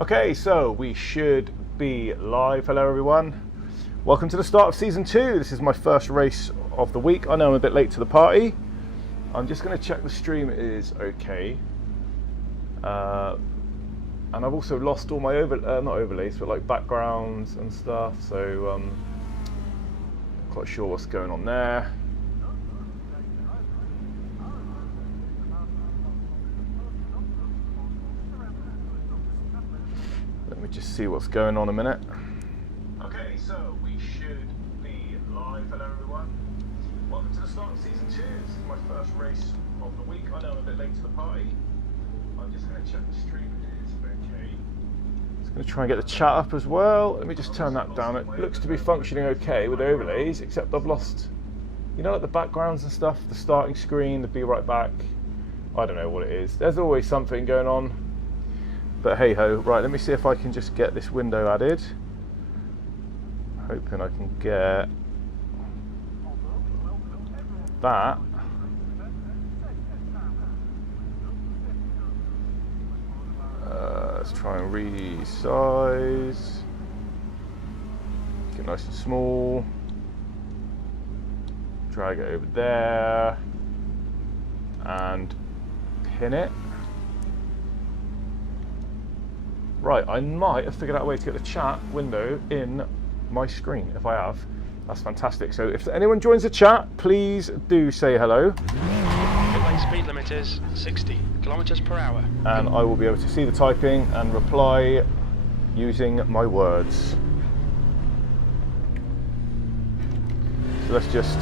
Okay, so we should be live. Hello everyone. Welcome to the start of season 2. This is my first race of the week. I know I'm a bit late to the party. I'm just going to check the stream is okay. And I've also lost all my not overlays, but like backgrounds and stuff. So not quite sure what's going on there. Let me just see what's going on a minute. Okay, so we should be live. Hello everyone. Welcome to the start of season 2. This is my first race of the week. I know I'm a bit late to the party. I'm just going to check the stream is okay. Just going to try and get the chat up as well. Let me just turn that down. It looks to be functioning okay with the overlays, except I've lost, you know, like the backgrounds and stuff, the starting screen, the be right back. I don't know what it is. There's always something going on. But hey ho, right, let me see if I can just get this window added. Hoping I can get that. Let's try and resize. Get nice and small. Drag it over there. And pin it. Right, I might have figured out a way to get the chat window in my screen. If I have, that's fantastic. So if anyone joins the chat, please do say hello. Midway speed limit is 60 kilometers per hour. And I will be able to see the typing and reply using my words. So let's just...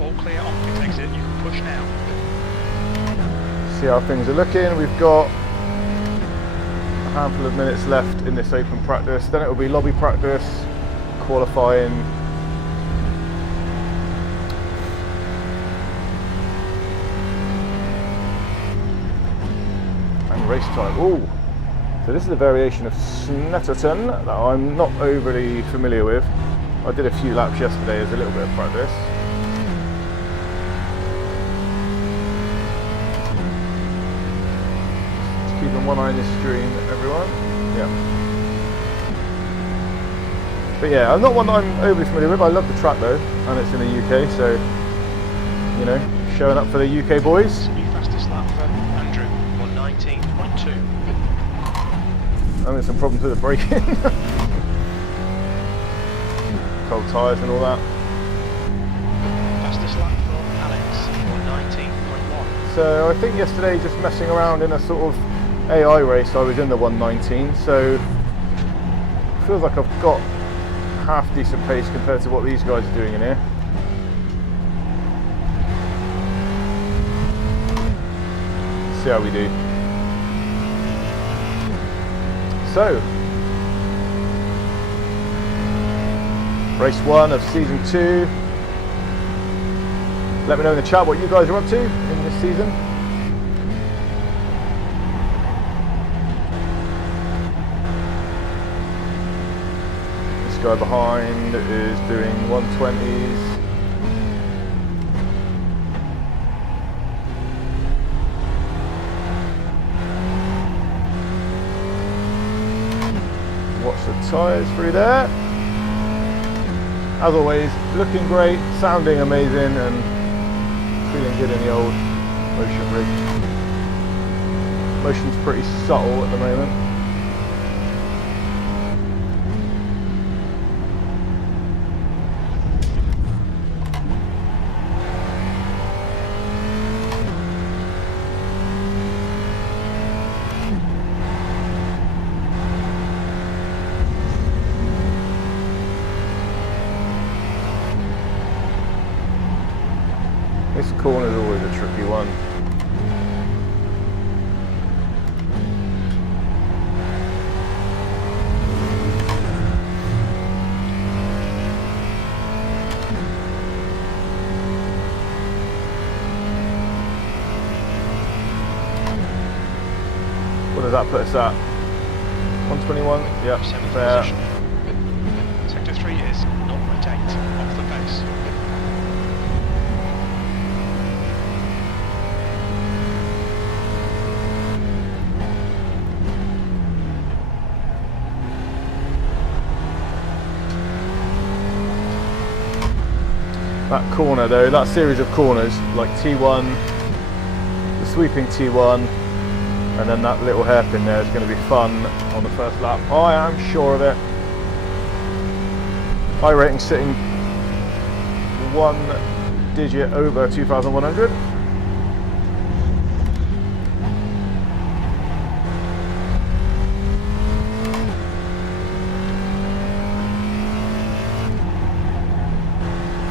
All clear on pit exit, you can push now. See how things are looking. We've got handful of minutes left in this open practice, then it will be lobby practice, qualifying, and race time. Ooh, so this is a variation of Snetterton that I'm not overly familiar with. I did a few laps yesterday as a little bit of practice. Keeping one eye on this stream, everyone. Yeah. But yeah, I'm not one that I'm overly familiar with. I love the track though, and it's in the UK, so you know, showing up for the UK boys. New fastest lap for Andrew, 119.2. Having some problems with the braking. Cold tyres and all that. Fastest lap for Alex, 119.1. So I think yesterday, just messing around in a sort of AI race, I was in the 119, so it feels like I've got half decent pace compared to what these guys are doing in here. Let's see how we do. So, race 1 of season 2. Let me know in the chat what you guys are up to in this season. Guy behind is doing 120s. Watch the tyres through there. As always, looking great, sounding amazing, and feeling good in the old motion rig. Motion's pretty subtle at the moment. This corner is always a tricky one. What does that put us at? 121? Yep, fair. Sector 3 is 0.8 off the pace. That corner though, that series of corners, like T1, the sweeping T1, and then that little hairpin there is going to be fun on the first lap. I am sure of it. iRating sitting 1 digit over 2,100.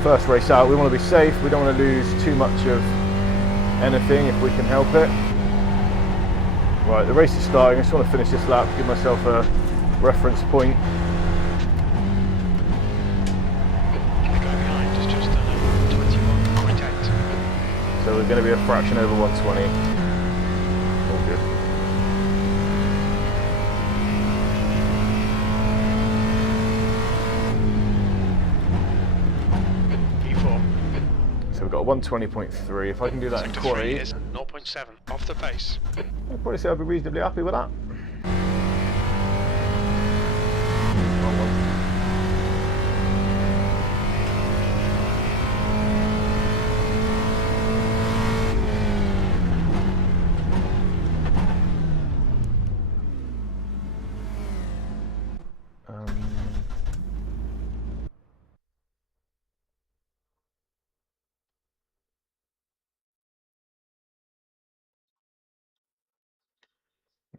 First race out, we want to be safe, we don't want to lose too much of anything if we can help it. Right, the race is starting, I just want to finish this lap, give myself a reference point. The guy behind is just 21.8. So we're going to be a fraction over 120. All good. So we've got a 120.3. If I can do that in Sector quali, 3 is 0.7 off the pace. I'd probably say I'd be reasonably happy with that.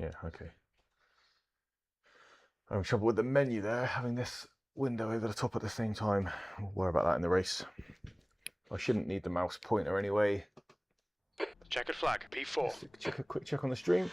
Yeah, okay. I'm in trouble with the menu there, having this window over the top at the same time. We'll worry about that in the race. I shouldn't need the mouse pointer anyway. Checkered flag, P4. Check a quick check on the stream.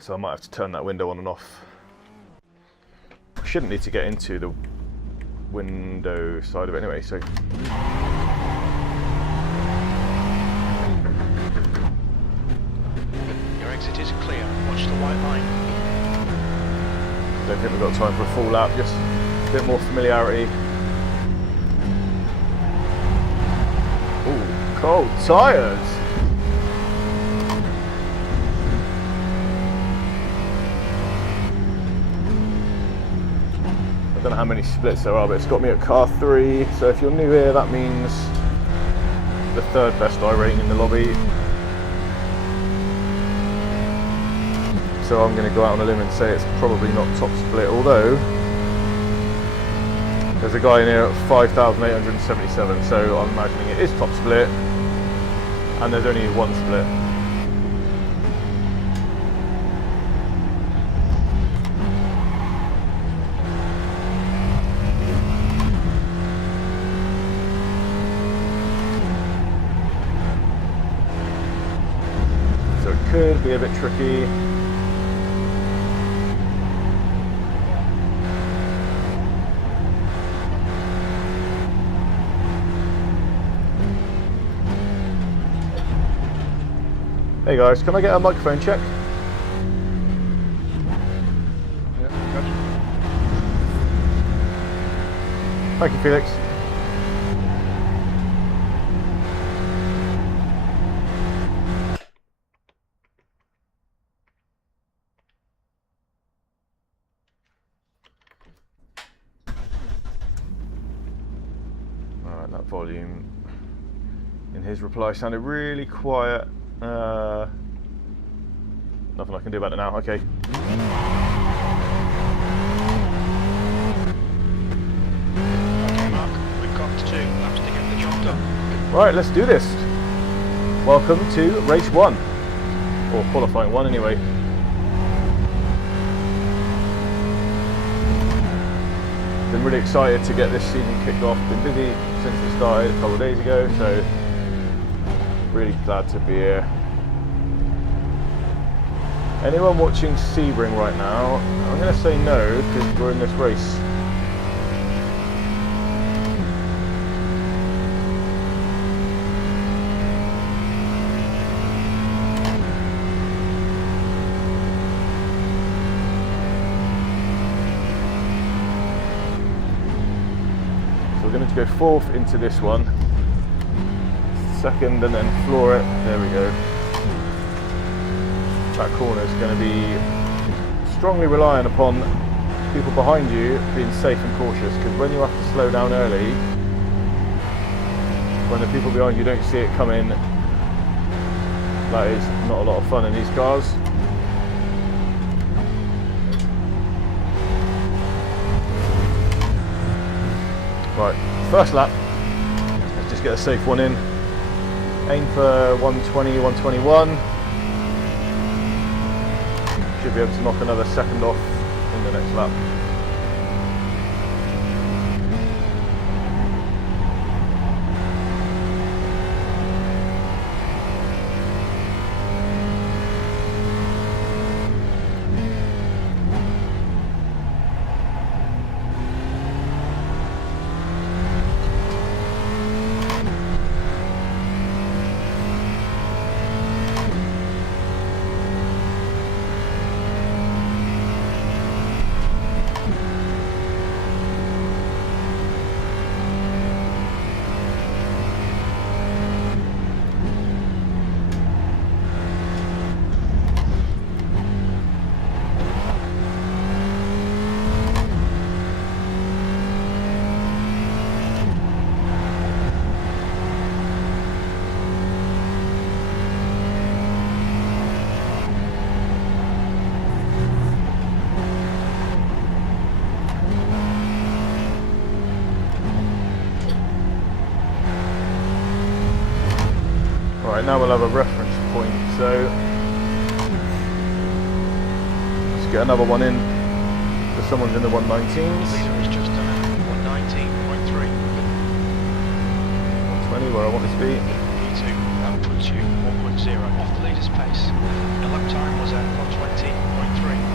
So I might have to turn that window on and off. I shouldn't need to get into the window side of it anyway, so. Your exit is clear. Watch the white line. Don't think we've got time for a full lap, just a bit more familiarity. Ooh, cold tyres! I don't know how many splits there are, but it's got me at car 3. So if you're new here, that means the 3rd best iRating in the lobby. So I'm going to go out on a limb and say it's probably not top split, although there's a guy in here at 5,877, so I'm imagining it is top split, and there's only one split. Could be a bit tricky. Hey guys, can I get a microphone check? Yeah, gotcha. Thank you, Felix. That volume in his reply sounded really quiet. Nothing I can do about it now. Okay. Okay, Mark, we've got 2 laps to get the job done. Right, let's do this. Welcome to race 1, or qualifying 1 anyway. Been really excited to get this season kicked off. Been busy since it started a couple of days ago, so really glad to be here. Anyone watching Sebring right now? I'm going to say no because we're in this race. So we're going to go 4th into this one. second and then floor it. There we go. That corner is going to be strongly reliant upon people behind you being safe and cautious, because when you have to slow down early, when the people behind you don't see it coming, that is not a lot of fun in these cars. Right, first lap, let's just get a safe one in. Aim for 120, 121. Should be able to knock another second off in the next lap. Right, now we'll have a reference point, so let's get another one in for someone's in the 119s. Leader has just done a 119.3. 120 where I want this to be. P2, that puts you 1.0 off the leader's pace. The lap time was at 120.3.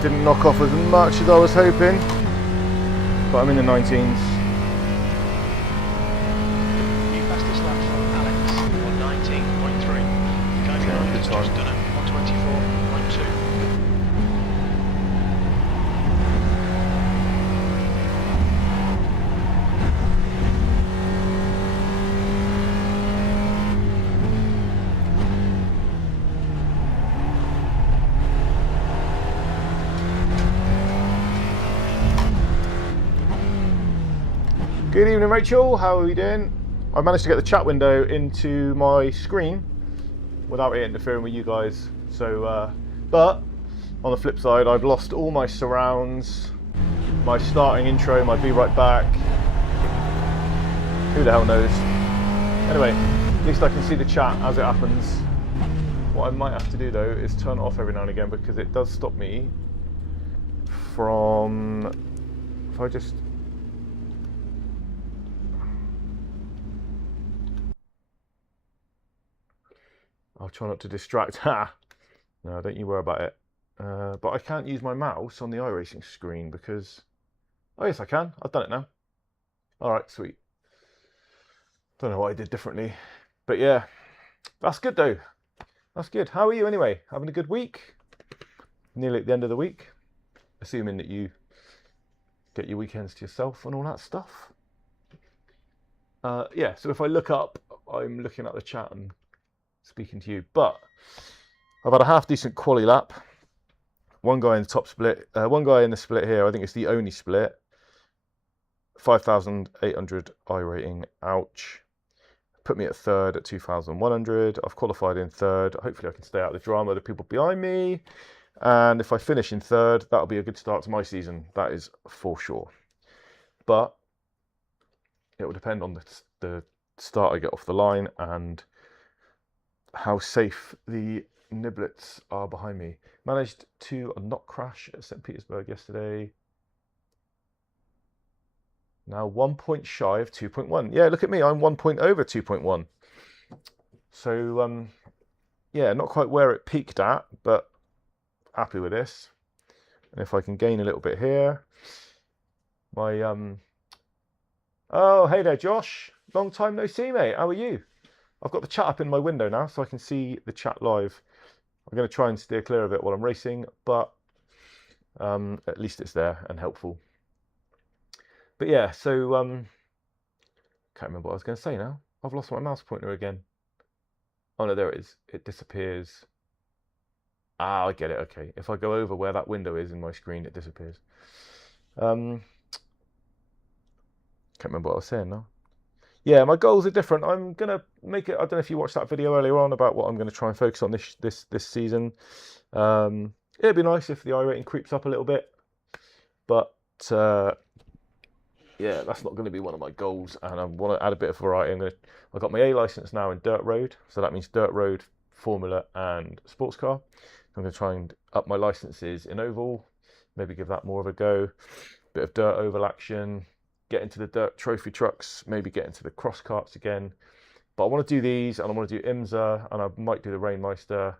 Didn't knock off as much as I was hoping, but I'm in the 19s. You passed this lap from Alex, 119.3. The guy behind has just done a 124.2. Good evening, Rachel. How are we doing? I managed to get the chat window into my screen without it interfering with you guys. So, but on the flip side, I've lost all my surrounds, my starting intro, my be right back. Who the hell knows? Anyway, at least I can see the chat as it happens. What I might have to do though is turn it off every now and again, because it does stop me from, if I just, I'll try not to distract. Ha! No, don't you worry about it. But I can't use my mouse on the iRacing screen because... Oh yes, I can. I've done it now. Alright, sweet. Don't know what I did differently. But yeah, that's good though. That's good. How are you anyway? Having a good week? Nearly at the end of the week. Assuming that you get your weekends to yourself and all that stuff. Yeah, so if I look up, I'm looking at the chat and speaking to you, but I've had a half decent quali lap. One guy in the top split, one guy in the split here, I think it's the only split. 5,800 iRating, ouch. put me at third at 2,100. I've qualified in third. Hopefully I can stay out of the drama of the people behind me. And if I finish in third, that'll be a good start to my season. That is for sure. But it will depend on the start I get off the line and how safe the niblets are behind me. Managed to not crash at St. Petersburg yesterday. Now 1 point shy of 2.1. Yeah, look at me. I'm 1 point over 2.1. So, yeah, not quite where it peaked at, but happy with this. And if I can gain a little bit here. Oh, hey there, Josh. Long time no see, mate. How are you? I've got the chat up in my window now, so I can see the chat live. I'm going to try and steer clear of it while I'm racing, but at least it's there and helpful. But yeah, so can't remember what I was going to say now. I've lost my mouse pointer again. Oh no, there it is. It disappears. Ah, I get it. Okay, if I go over where that window is in my screen, it disappears. Can't remember what I was saying now. Yeah, my goals are different. I'm gonna make it. I don't know if you watched that video earlier on about what I'm going to try and focus on this season. It'd be nice if the iRating creeps up a little bit, but yeah, that's not going to be one of my goals. And I want to add a bit of variety. I've got my A license now in dirt road, so that means dirt road, Formula, and sports car. I'm going to try and up my licenses in oval. Maybe give that more of a go. Bit of dirt oval action. Get into the dirt trophy trucks, maybe get into the cross karts again. But I want to do these, and I want to do IMSA, and I might do the Rainmeister.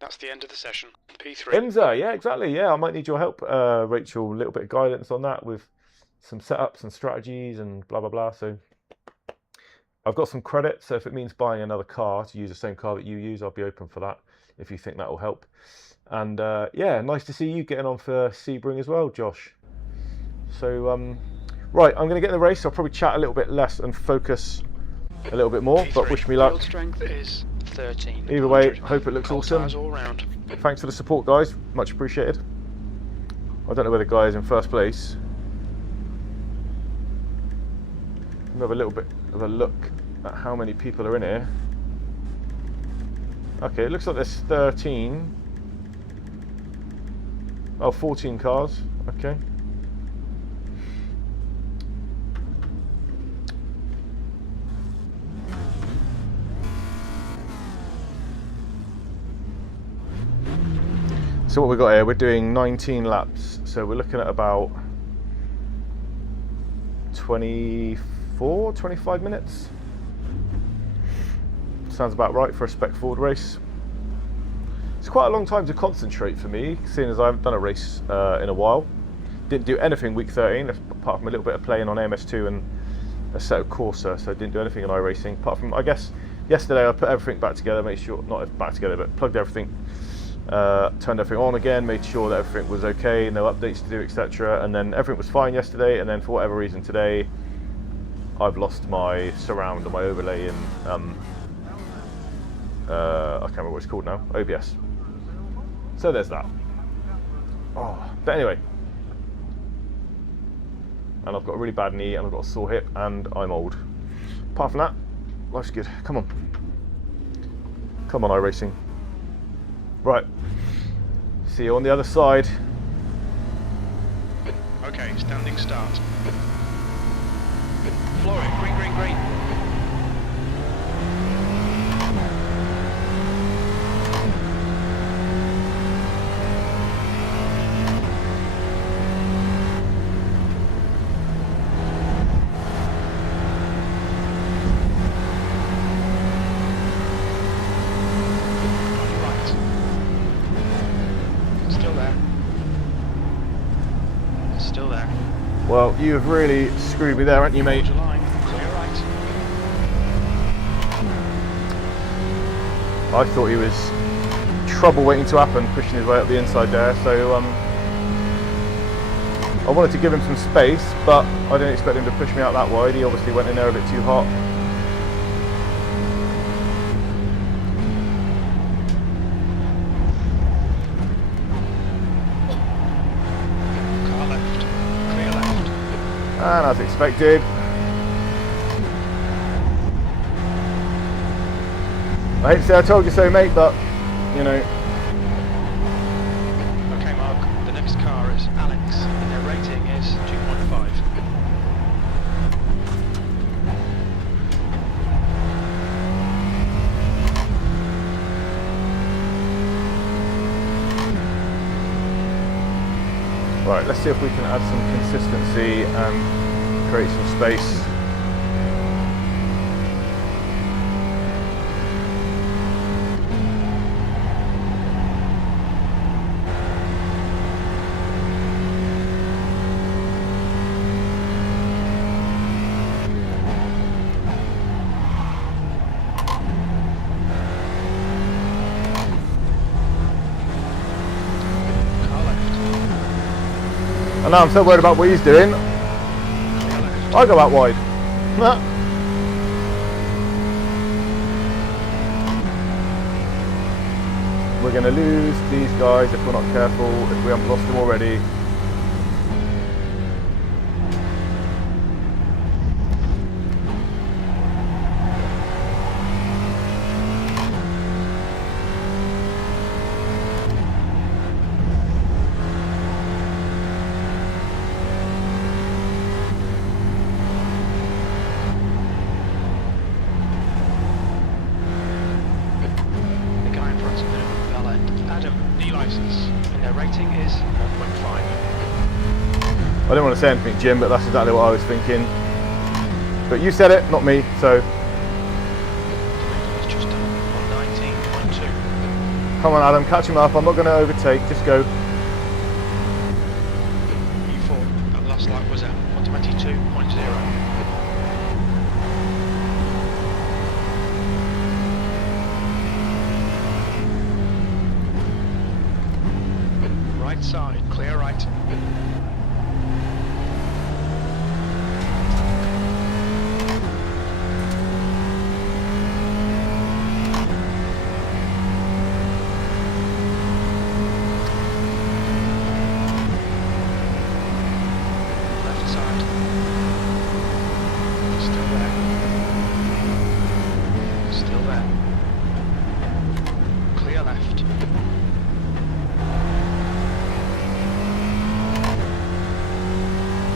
That's the end of the session. P3. IMSA, yeah, exactly. Yeah, I might need your help, Rachel. A little bit of guidance on that with some setups and strategies and blah, blah, blah. So I've got some credit. So if it means buying another car to use the same car that you use, I'll be open for that if you think that will help. And yeah, nice to see you getting on for Sebring as well, Josh. So, right, I'm going to get in the race. I'll probably chat a little bit less and focus a little bit more, but wish me luck. Field strength is 13. Either way, hope it looks awesome. All round. Thanks for the support, guys. Much appreciated. I don't know where the guy is in first place. Let me have a little bit of a look at how many people are in here. Okay, it looks like there's 13. Oh, 14 cars. Okay. So what we've got here, we're doing 19 laps, so we're looking at about 24, 25 minutes. Sounds about right for a Spec Ford race. It's quite a long time to concentrate for me, seeing as I haven't done a race in a while. Didn't do anything week 13, apart from a little bit of playing on MS2 and a set of Corsa, so I didn't do anything in iRacing, apart from, I guess, yesterday I put everything back together, made sure, not back together, but plugged everything. Turned everything on again, made sure that everything was okay, no updates to do, etc. And then everything was fine yesterday, and then for whatever reason today I've lost my surround and my overlay in I can't remember what it's called now, OBS. So there's that. Oh, but anyway, and I've got a really bad knee and I've got a sore hip and I'm old. Apart from that, life's good. Come on iRacing. Right, see you on the other side. Okay, standing start. Floor it, green, green, green. Well, you have really screwed me there, haven't you, mate? Clear right. I thought he was trouble waiting to happen, pushing his way up the inside there, so I wanted to give him some space, but I didn't expect him to push me out that wide. He obviously went in there a bit too hot. And as expected, I hate to say I told you so, mate, but, you know. Okay, Mark, the next car is Alex, and their rating is 2.5. Right, let's see if we can add some consistency and create some space. I know, I'm so worried about what he's doing. I go out wide. Nah. We're going to lose these guys if we're not careful, if we haven't lost them already. I didn't want to say anything, Jim, but that's exactly what I was thinking. But you said it, not me, so. It's just done on 19.2. Come on, Adam, catch him up. I'm not going to overtake. Just go. P4, that last lap was at 122.0. Right side, clear right. Left side. Still there. Still there. Clear left.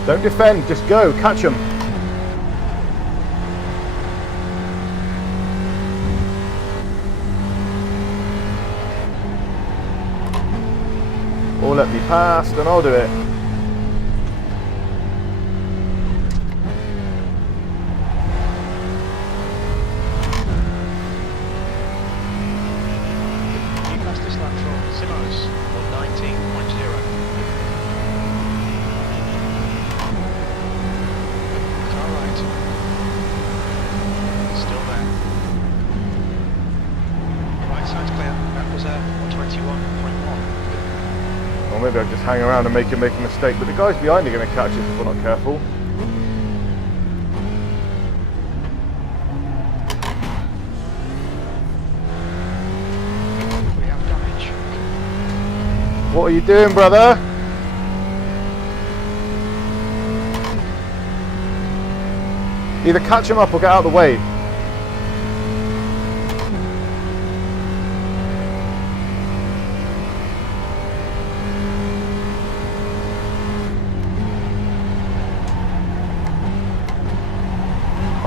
Don't defend, just go, catch him. Or let me pass, then I'll do it. New fastest lap from Simos on 19.0. Car right. Still there. Right side's clear. That was 121.1. Or maybe I'll just hang around and make a mistake, but the guys behind are going to catch it if we're not careful. We have damage. What are you doing, brother? Either catch him up or get out of the way.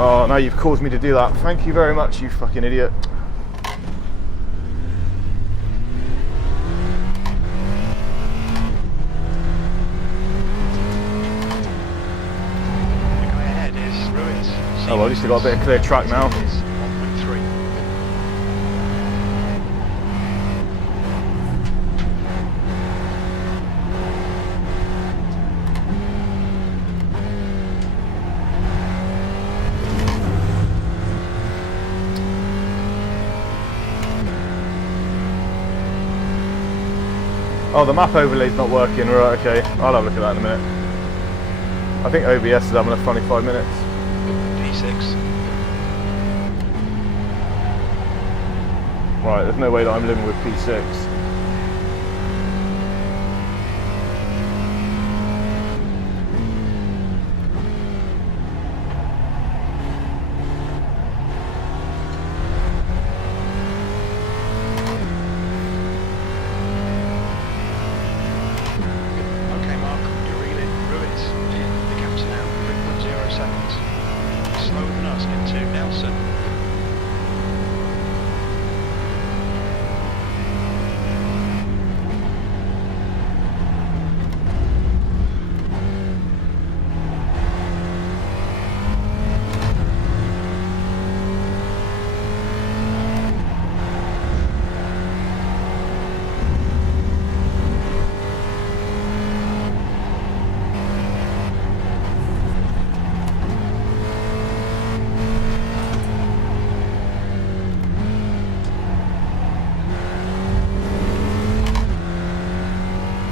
Oh, now you've caused me to do that. Thank you very much, you fucking idiot. The guy ahead is Ruiz. Oh well, at least we've got a bit of clear track now. 1.3. Oh, the map overlay's not working. Right, okay. I'll have a look at that in a minute. I think OBS is having a funny 5 minutes. P6. Right, there's no way that I'm living with P6.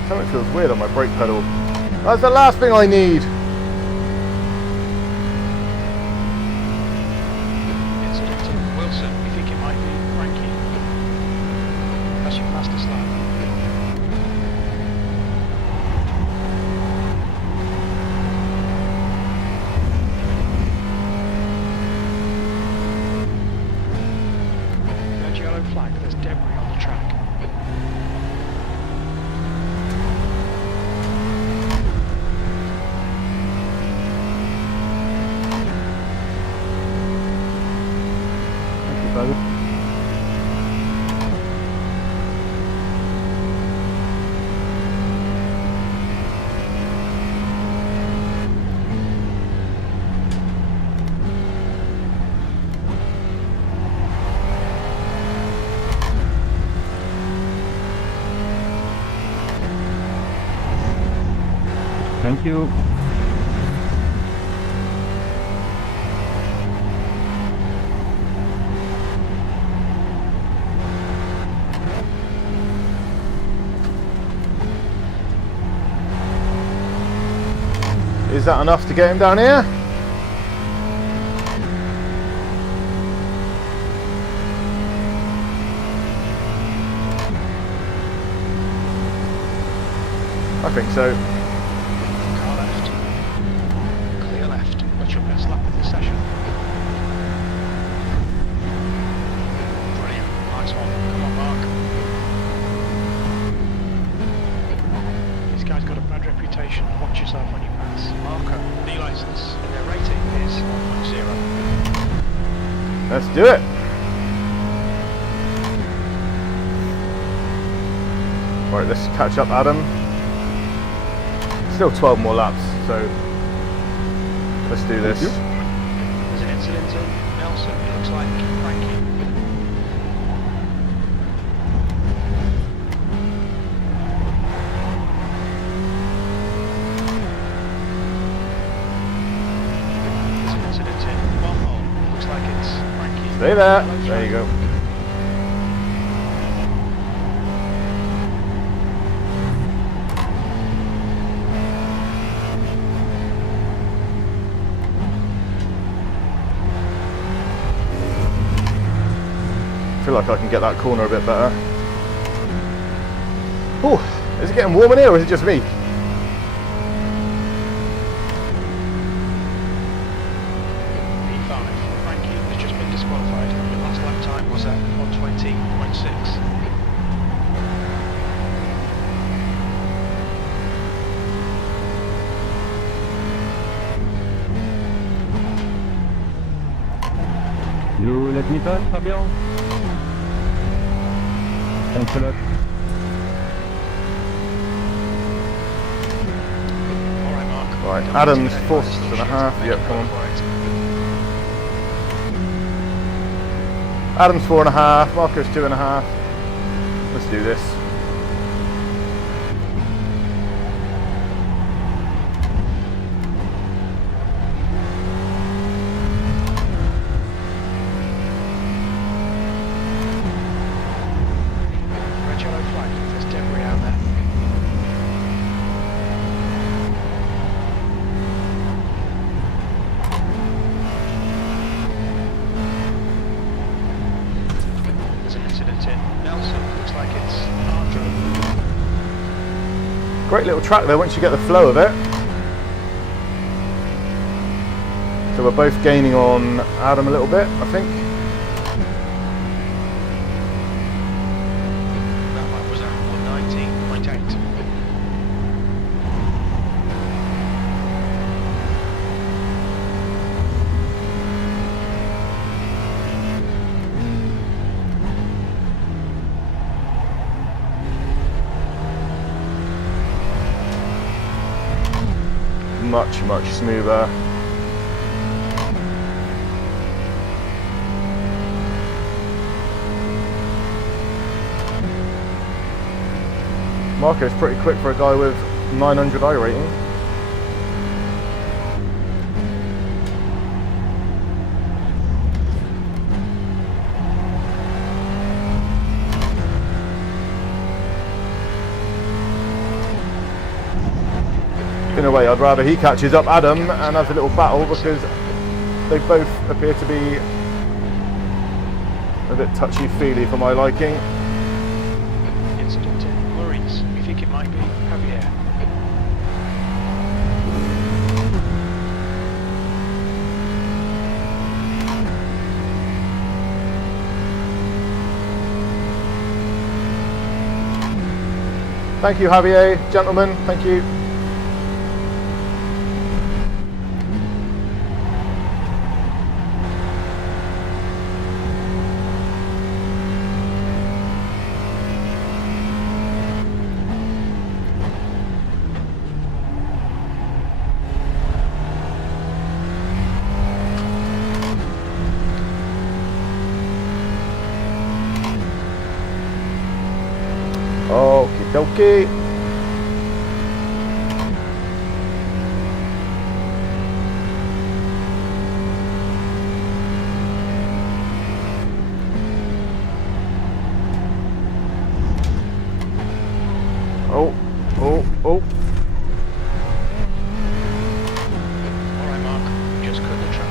Something feels weird on my brake pedal. That's the last thing I need. Incident to Wilson. You think it might be Frankie? As you pass the slab. Red yellow flag. There's debris on the track. Thank you, brother. Thank you. Is that enough to get him down here? I think so. Car left. Clear left. What's your best lap of the session? Brilliant. Nice one. Come on, Mark. This guy's got a bad reputation. Watch yourself when you pass. Marker, the license, and their rating is 1.0. Let's do it. Right, let's catch up, Adam. Still 12 more laps, so let's do this. There's an incident in Nelson. It looks like Frankie. There's an incident in one hole. It looks like it's Frankie. Stay there. There you go. I feel like I can get that corner a bit better. Oh, is it getting warm in here or is it just me? P5. Frankie has just been disqualified. Your last lap time was at 1:20.6. You let me pass, Fabian? Thanks a lot. Alright, Mark. Right, Don't Adam's intimidate 4 by the and a solution. half. Make Yep, it come on. work for it. Adam's 4.5, Marco's 2.5. Let's do this. Red yellow flag. There's debris out there. There's an incident in Nelson. Looks like it's Andrew. Great little track there once you get the flow of it. So we're both gaining on Adam a little bit, I think. That one was at 119.8. Much, much smoother. Marco's pretty quick for a guy with 900 iRating. in a way, I'd rather he catches up Adam and has a little battle, because they both appear to be a bit touchy-feely for my liking. Incident in worries. You think it might be Javier? Thank you, Javier. Gentlemen, thank you. Okie dokie. Oh. Alright, Mark. Just cut the track.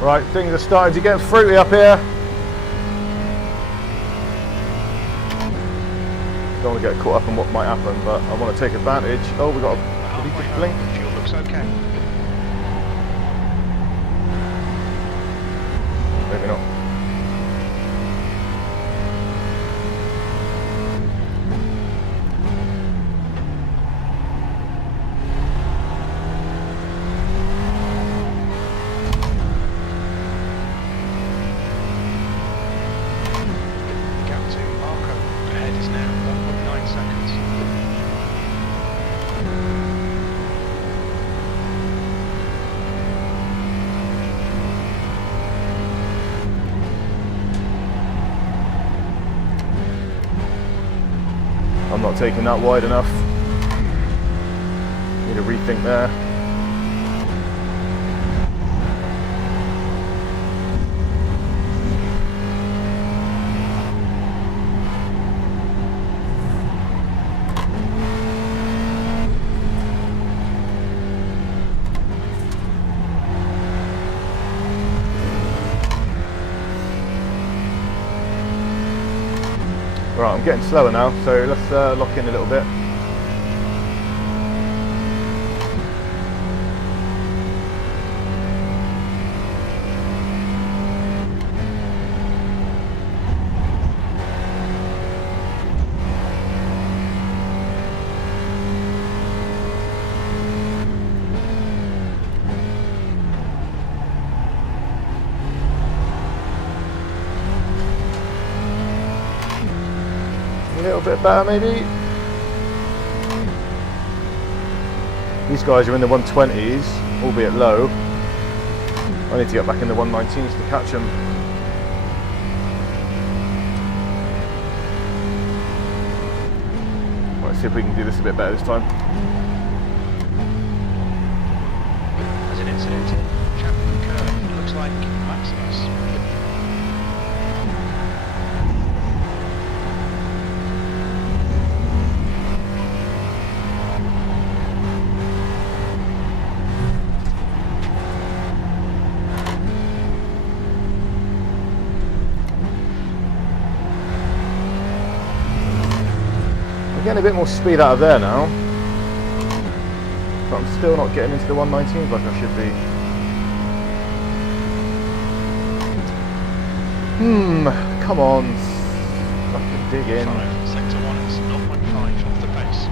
Right, things are starting to get fruity up here. Don't want to get caught up on what might happen, but I want to take advantage. Oh, we got a Halfway blink. home. Fuel looks okay. Maybe not. Gap to Marco ahead is now 1.9 seconds. I'm not taking that wide enough. Need a rethink there. Right, I'm getting slower now, so let's lock in a little bit. A little bit better maybe. These guys are in the 120s, albeit low. I need to get back in the 119s to catch them. Let's see if we can do this a bit better this time. As an incident in Chapman Curve, it looks like Maximus. Getting a bit more speed out of there now, but I'm still not getting into the 119s like I should be. Come on, fucking dig in. 5, sector 1 is 0.5 off the pace.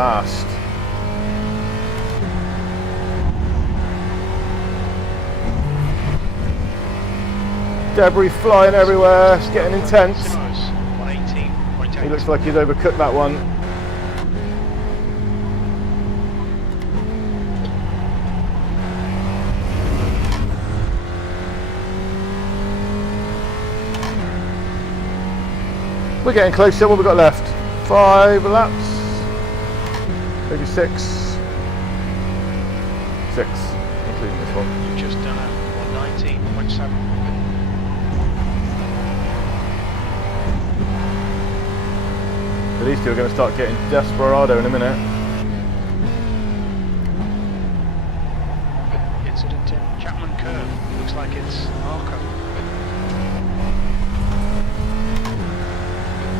last. Debris flying everywhere, it's getting intense. 118.8. He looks like he's overcooked that one. We're getting closer. What have we got left? 5 laps, maybe 6, including this one. You've just done a 119.7. These two are going to start getting desperado in a minute. Incident in Chapman Curve. Looks like it's Marco.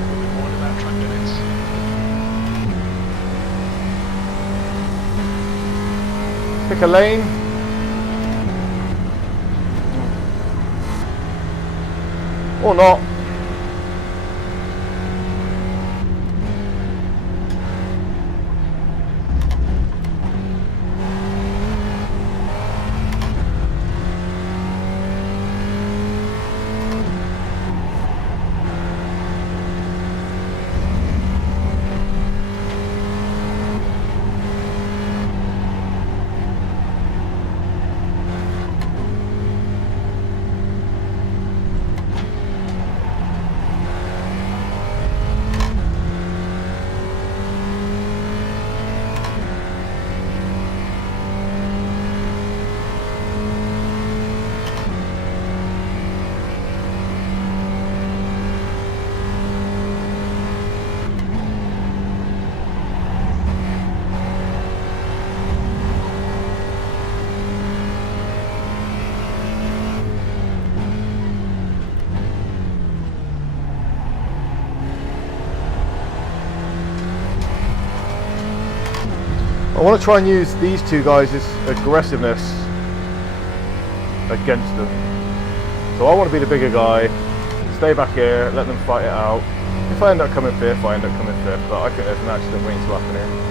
We'll be warned about track limits. Pick a lane. Or not. I want to try and use these two guys' aggressiveness against them. So I want to be the bigger guy, stay back here, let them fight it out. If I end up coming fifth, I end up coming fifth, but I think there's an accident waiting to happen here.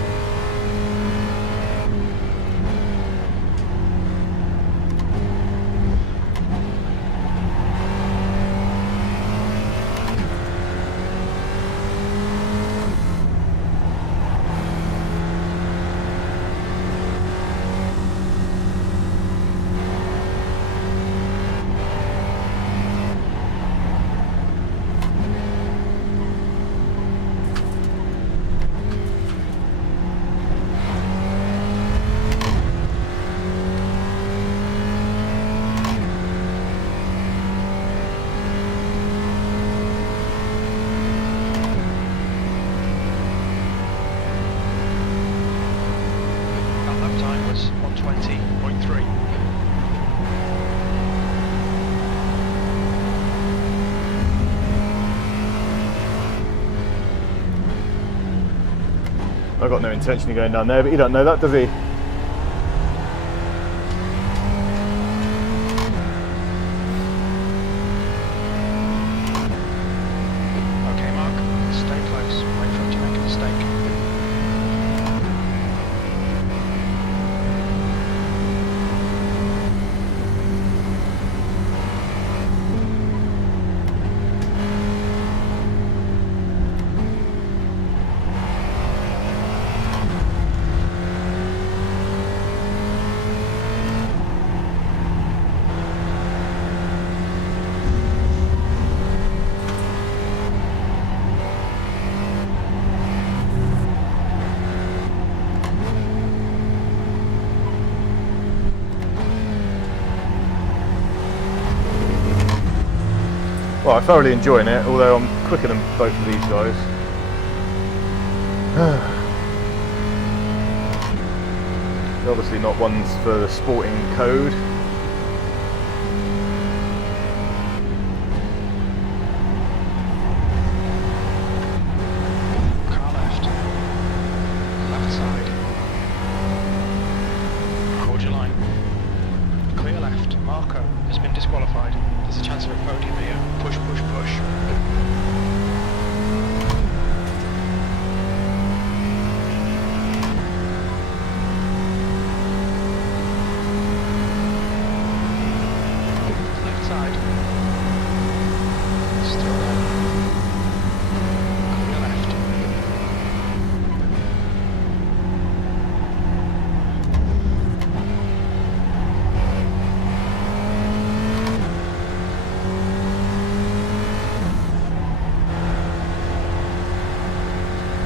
Time was 120.3. I've got no intention of going down there, but you don't know that, does he? Okay, Mark, stay close. Wait for him to make a mistake. Well, I'm thoroughly enjoying it, although I'm quicker than both of these guys. They're obviously not ones for the sporting code. Car left. Left side. Hold your line. Clear left. Marco has been disqualified. There's a chance of a podium here. Push, push, push.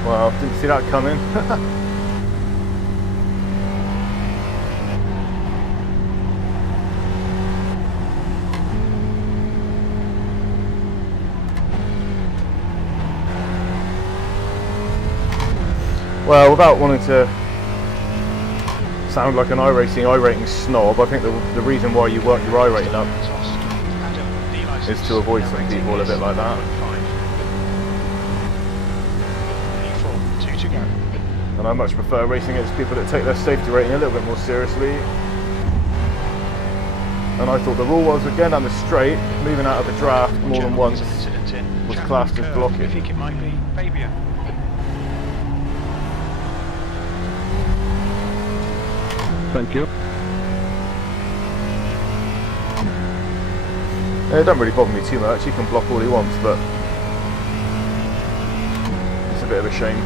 Well, didn't see that coming. Well, without wanting to sound like an iRating snob, I think the reason why you work your iRating up is to avoid some people a bit like that. And I much prefer racing against people that take their safety rating a little bit more seriously. And I thought the rule was, again down the straight, moving out of the draft more than once was classed as blocking. I think it might be Fabian. Thank you. It don't really bother me too much, he can block all he wants, but it's a bit of a shame.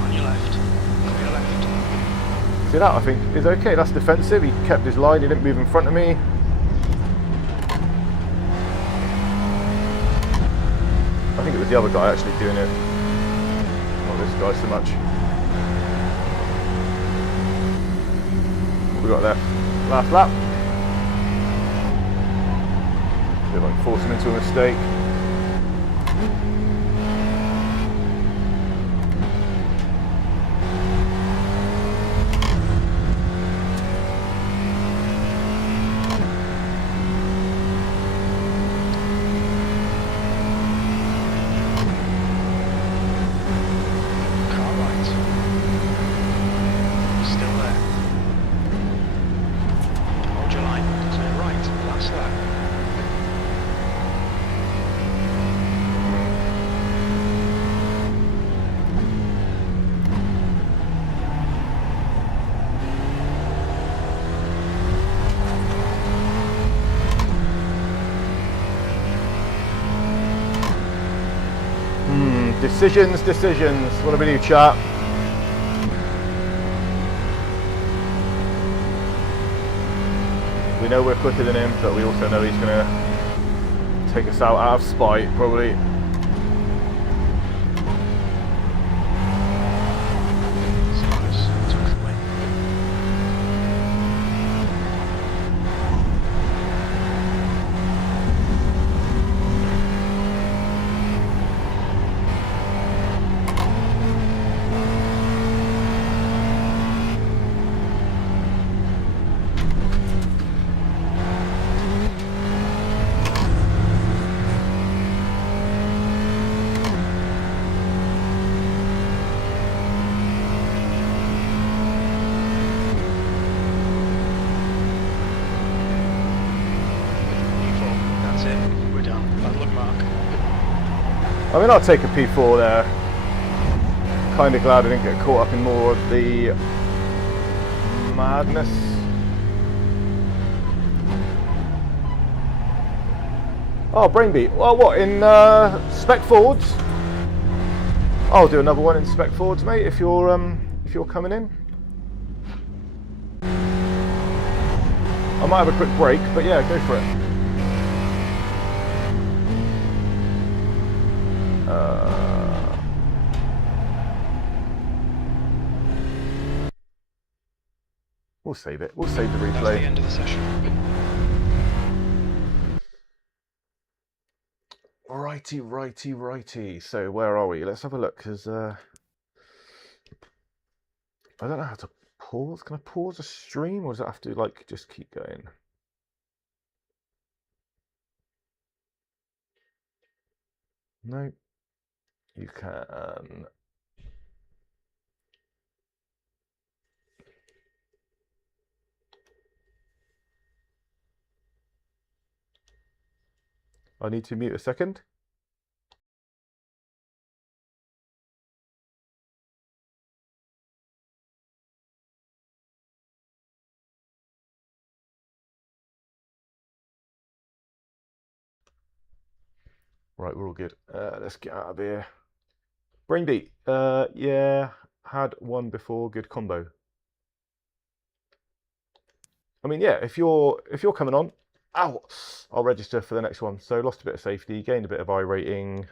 On your left. On your left. See that, I think, is okay, that's defensive, he kept his line, he didn't move in front of me. I think it was the other guy actually doing it, not this guy so much. We got left, last lap. Feel like force him into a mistake. Car right. Still there. Hold your line. Turn right. Last lap. Decisions. What do we do, chat? We know we're quicker than him, but we also know he's going to take us out of spite, probably. Took the win. That's it. We're done. Bad luck, Mark. I mean, I'll take a P4 there. Kind of glad I didn't get caught up in more of the madness. Oh, brain beat. Well, what, in Spec Fords? I'll do another one in Spec Fords, mate, if you're coming in. I might have a quick break, but yeah, go for it. We'll save it. We'll save the That's the replay. end of the session. Righty. So where are we? Let's have a look, because I don't know how to pause. Can I pause a stream, or does it have to like just keep going? No, you can. I need to mute a second. Right, we're all good. Let's get out of here. Brain beat. Yeah, had one before. Good combo. I mean, yeah, if you're coming on, ow, I'll register for the next one. So lost a bit of safety, gained a bit of iRating.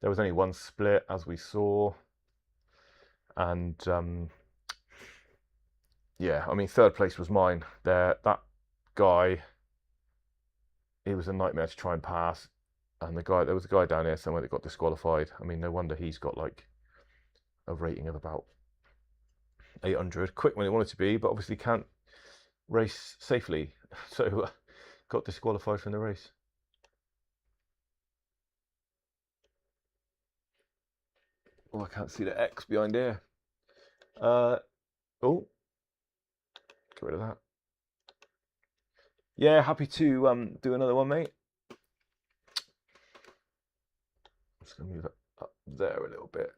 There was only one split, as we saw. And yeah, I mean, third place was mine. That guy, he was a nightmare to try and pass. And there was a guy down here somewhere that got disqualified. I mean, no wonder he's got like a rating of about 800. Quick when he wanted to be, but obviously can't race safely. So got disqualified from the race. Oh, I can't see the X behind here. Oh, get rid of that. Yeah, happy to do another one, mate. I'm just gonna move it up there a little bit.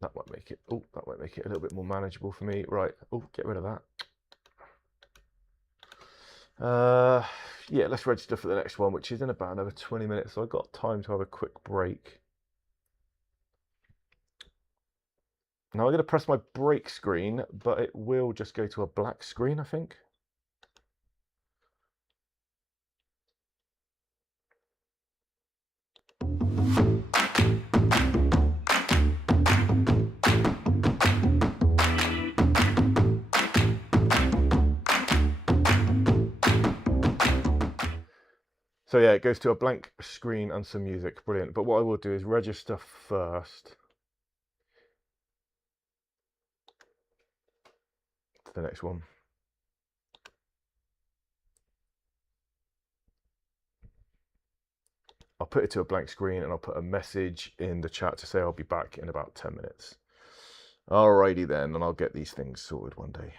That might make it. Oh, that might make it a little bit more manageable for me. Right. Oh, get rid of that. Yeah, let's register for the next one, which is in about another 20 minutes. So I've got time to have a quick break. Now I'm going to press my brake screen, but it will just go to a black screen, I think. So yeah, it goes to a blank screen and some music. Brilliant. But what I will do is register first for the next one. I'll put it to a blank screen and I'll put a message in the chat to say I'll be back in about 10 minutes. Alrighty then, and I'll get these things sorted one day.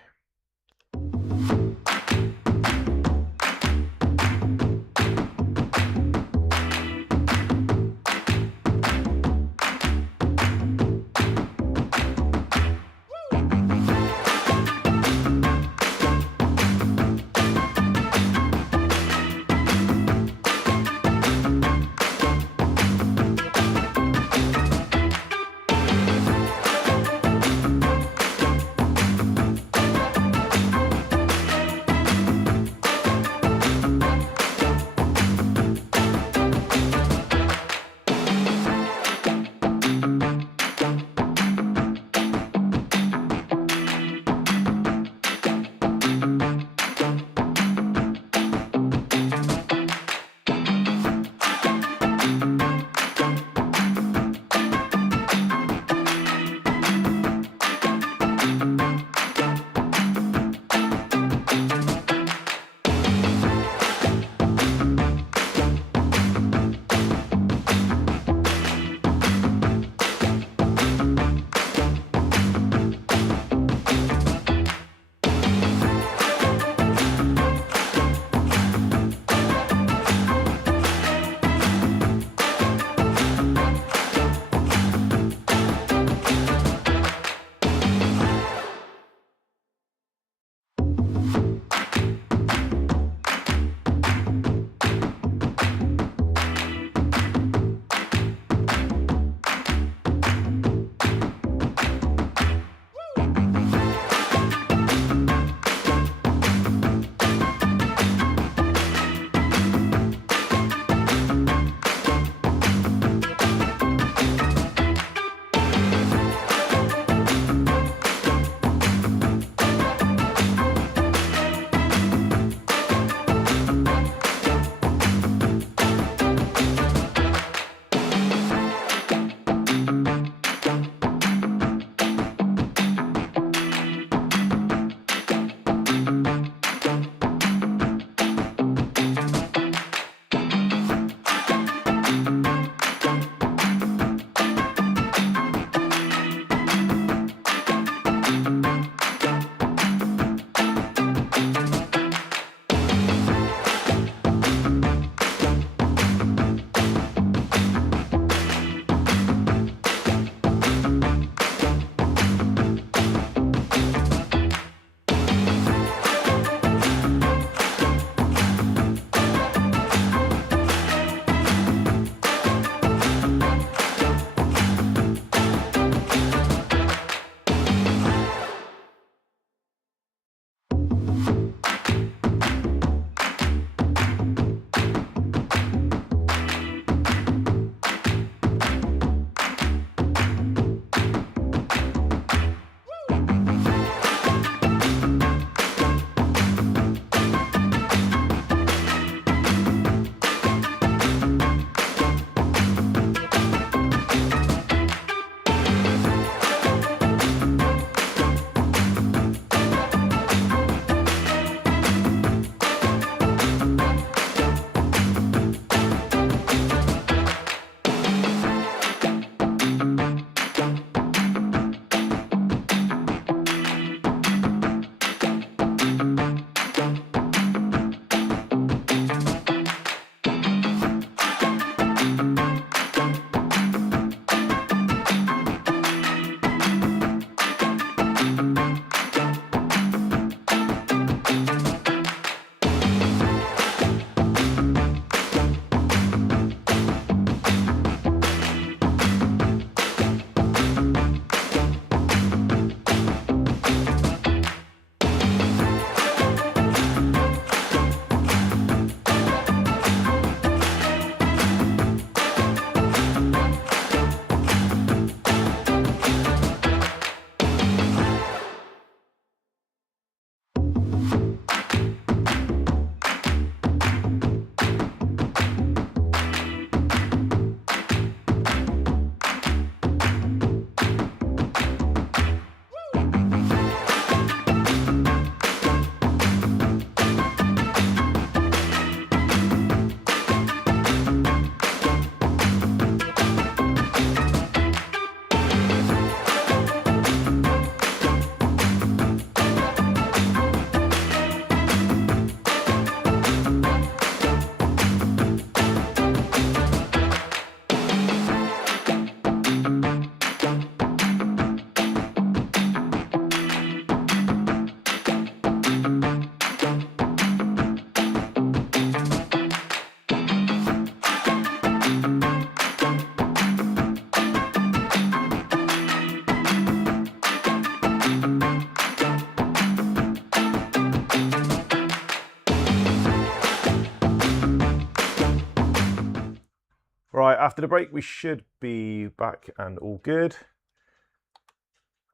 after the break, we should be back and all good.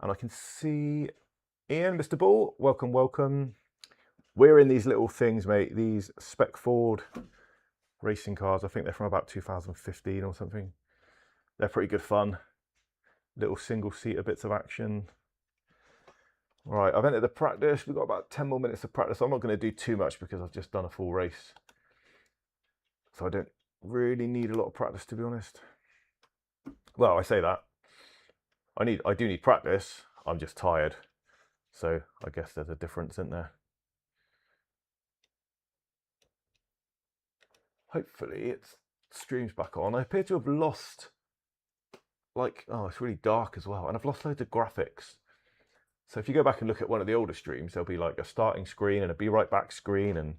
And I can see Ian, Mr. Ball, welcome, welcome. We're in these little things, mate, these Spec Ford racing cars. I think they're from about 2015 or something. They're pretty good fun. Little single-seater bits of action. Right, I've entered the practice. We've got about 10 more minutes of practice. I'm not going to do too much because I've just done a full race. So I don't really need a lot of practice, to be honest. Well, I say that. I do need practice. I'm just tired. So I guess there's a difference in there. Hopefully it streams back on. I appear to have lost, like, oh, it's really dark as well. And I've lost loads of graphics. So if you go back and look at one of the older streams, there'll be like a starting screen and a be right back screen and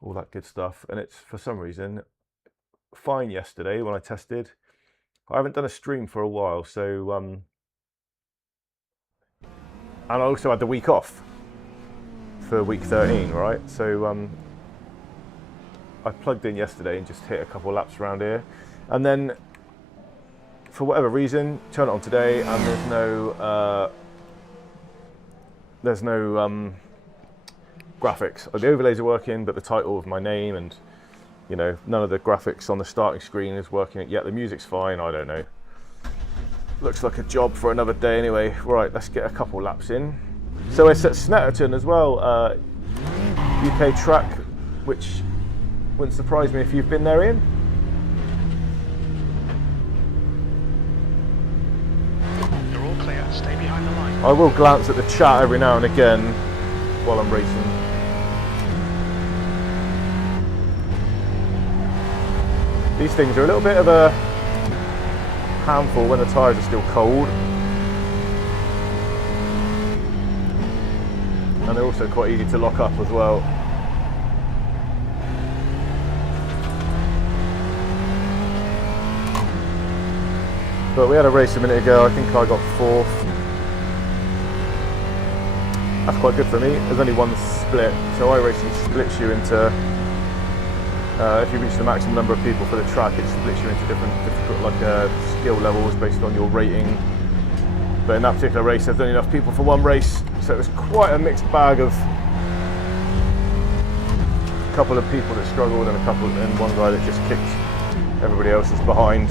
all that good stuff. And it's, for some reason, fine yesterday when I tested. I haven't done a stream for a while, so and I also had the week off for week 13, right? So I plugged in yesterday and just hit a couple of laps around here, and then for whatever reason, turn it on today, and there's no graphics. The overlays are working, but the title of my name and, you know, none of the graphics on the starting screen is working yet. The music's fine, I don't know. Looks like a job for another day anyway. Right, let's get a couple laps in. So it's at Snetterton as well, UK track, which wouldn't surprise me if you've been there, Ian. You're all clear, stay behind the line. I will glance at the chat every now and again while I'm racing. These things are a little bit of a handful when the tyres are still cold. And they're also quite easy to lock up as well. But we had a race a minute ago, I think I got 4th. That's quite good for me. There's only one split, so iRacing splits you into, if you reach the maximum number of people for the track, it splits you into different skill levels based on your rating. But in that particular race, there's only enough people for one race, so it was quite a mixed bag of a couple of people that struggled and one guy that just kicked everybody else's behind.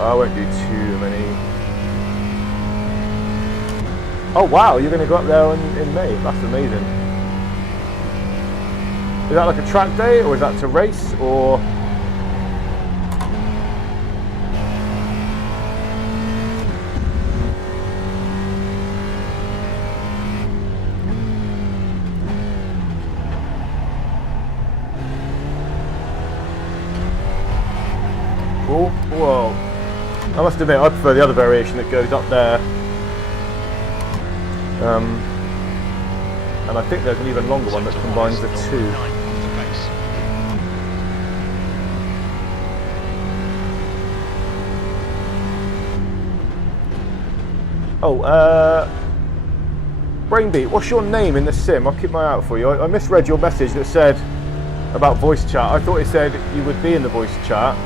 I won't do too many. Oh wow, you're going to go up there in May. That's amazing. Is that like a track day, or is that to race, or? Oh, whoa. I must admit, I prefer the other variation that goes up there. And I think there's an even longer one that combines the two. Oh, Brainbeat, what's your name in the sim? I'll keep my eye out for you. I misread your message that said about voice chat. I thought it said you would be in the voice chat.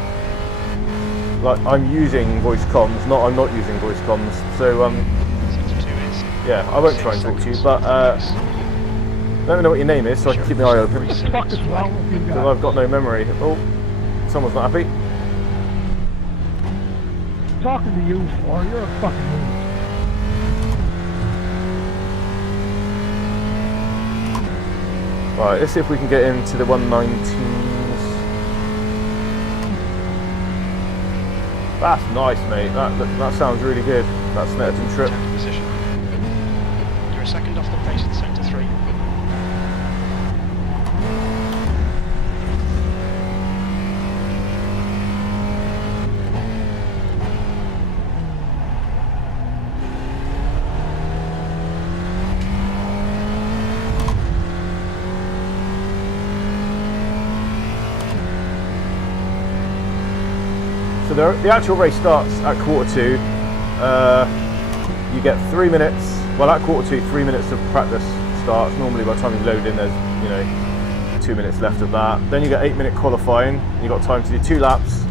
Like, I'm using voice comms, I'm not using voice comms. So, yeah, I won't try and talk to you, but let me know what your name is so I can keep my eye open. What the fuck is wrong with you guys? Because I've got no memory. Oh, someone's not happy. I'm talking to you for, you're a fucking idiot. Right, let's see if we can get into the 119s. That's nice, mate. That sounds really good. That Snetterton trip. 10th position. You're a second off the pace in sector 3. the actual race starts at 1:45. You get 3 minutes. Well, at 1:45, 3 minutes of practice starts. Normally, by the time you load in, there's 2 minutes left of that. Then you get 8-minute qualifying. You got time to do 2 laps.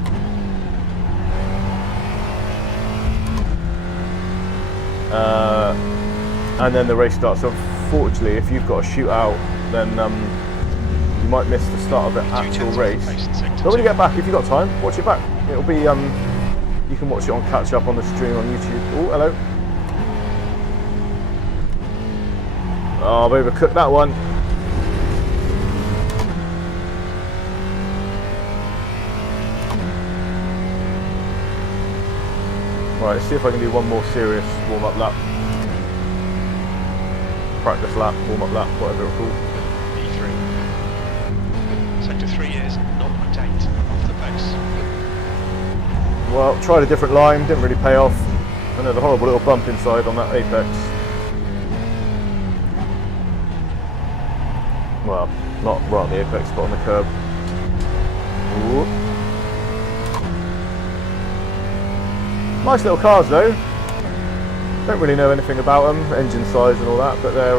And then the race starts. So unfortunately, if you've got a shootout, then you might miss the start of the actual race. But when you get back, if you've got time, watch it back. It'll be you can watch it on catch up on the stream on YouTube. Oh, hello. Oh, I've overcooked that one. Right, let's see if I can do one more serious warm-up lap. Practice lap, warm-up lap, whatever it's called. E3. Sector 3 is 0.8 off the pace. Well, tried a different line, didn't really pay off. And there's a horrible little bump inside on that apex. Well, not right on the apex, but on the curb. Ooh. Nice little cars though. Don't really know anything about them, engine size and all that, but they're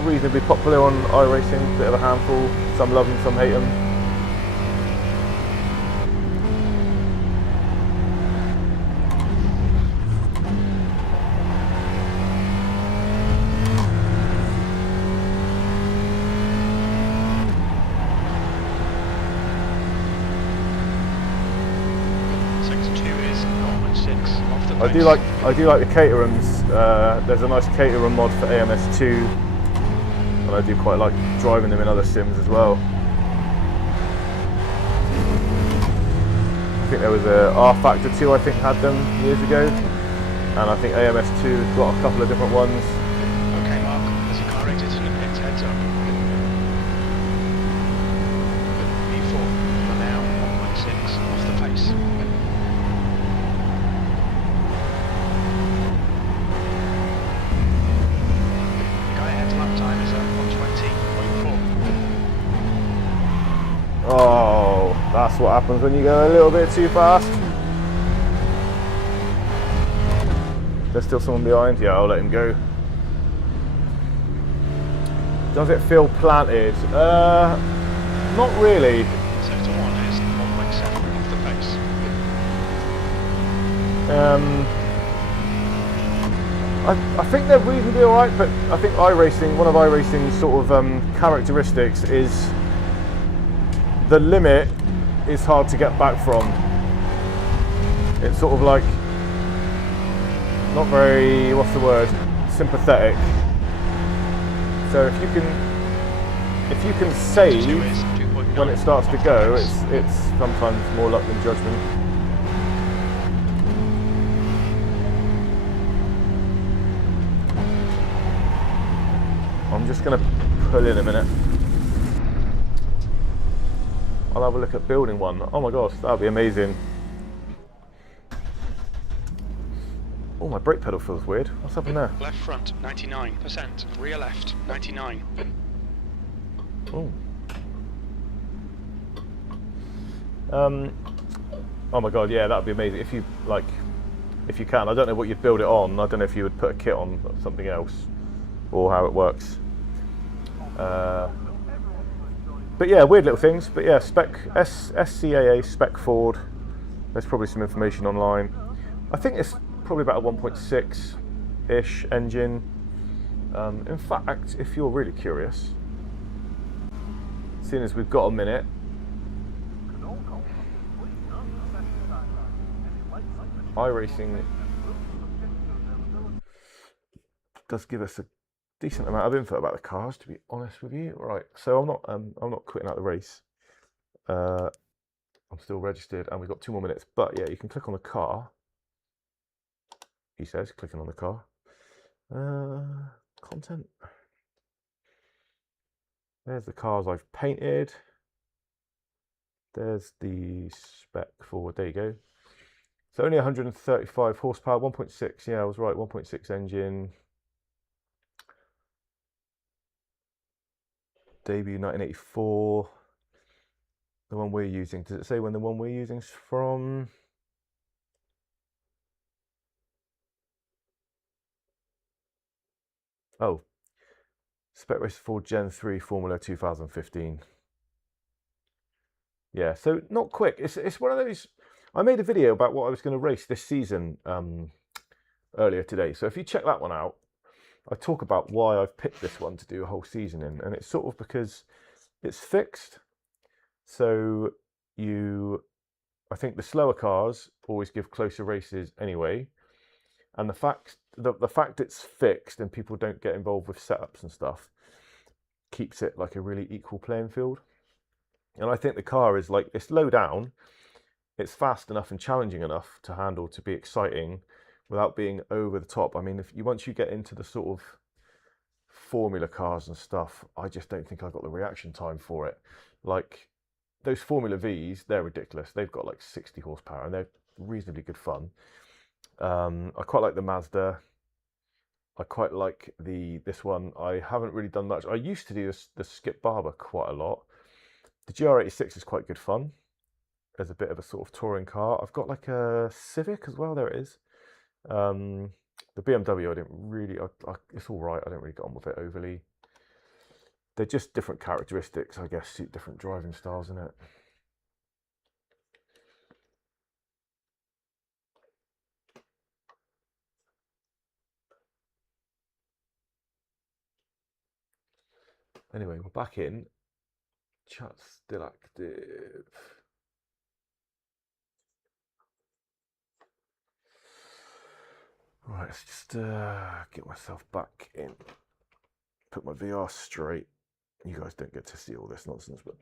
reasonably popular on iRacing. Bit of a handful. Some love them, some hate them. I do like the Caterhams. There's a nice Caterham mod for AMS2, and I do quite like driving them in other sims as well. I think there was a R Factor 2, I think, had them years ago, and I think AMS2 has got a couple of different ones. Okay, Mark, there's a car exiting the pits, heads up. E4, you're now 1.6 off the pace. Oh, that's what happens when you go a little bit too fast. There's still someone behind. Yeah, I'll let him go. Does it feel planted? Not really. Sector 1 is 1.7 off the pace. I think they're reasonably alright, but I think iRacing, one of iRacing's sort of characteristics is the limit is hard to get back from. It's sort of like not very, what's the word, sympathetic. So if you can save when it starts to go, it's sometimes more luck than judgment. I'm just going to pull in a minute. I'll have a look at building one. Oh my gosh, that would be amazing. Oh, my brake pedal feels weird. What's happened there? Left front, 99%. Rear left, 99. Oh. Oh my god, yeah, that would be amazing. If you can. I don't know what you'd build it on. I don't know if you would put a kit on something else or how it works. But yeah, weird little things. But yeah, SCAA Spec Ford. There's probably some information online. I think it's probably about a 1.6-ish engine. In fact, if you're really curious, seeing as we've got a minute, iRacing does give us a decent amount of info about the cars, to be honest with you. Right, so I'm not quitting out the race. I'm still registered, and we've got 2 more minutes. But yeah, you can click on the car. He says, clicking on the car. Content. There's the cars I've painted. There's the Spec Ford. There you go. So only 135 horsepower, 1.6. Yeah, I was right. 1.6 engine. Debut 1984. The one we're using, does it say when the one we're using is from? Oh, Spec Ford Gen 3 Formula 2015. Yeah, so not quick. It's one of those. I made a video about what I was going to race this season earlier today. So if you check that one out, I talk about why I've picked this one to do a whole season in, and it's sort of because it's fixed. So I think the slower cars always give closer races anyway, and the fact it's fixed and people don't get involved with setups and stuff keeps it like a really equal playing field. And I think the car is like, it's low down, it's fast enough and challenging enough to handle, to be exciting without being over the top. I mean, once you get into the sort of formula cars and stuff, I just don't think I've got the reaction time for it. Like those Formula Vs, they're ridiculous. They've got like 60 horsepower and they're reasonably good fun. I quite like the Mazda. I quite like this one. I haven't really done much. I used to do the Skip Barber quite a lot. The GR86 is quite good fun as a bit of a sort of touring car. I've got like a Civic as well. There it is. The BMW, I didn't really. It's all right. I don't really get on with it overly. They're just different characteristics, I guess, suit different driving styles, isn't it? Anyway, we're back in. Chat's still active. Right, let's just get myself back in. Put my VR straight. You guys don't get to see all this nonsense, but...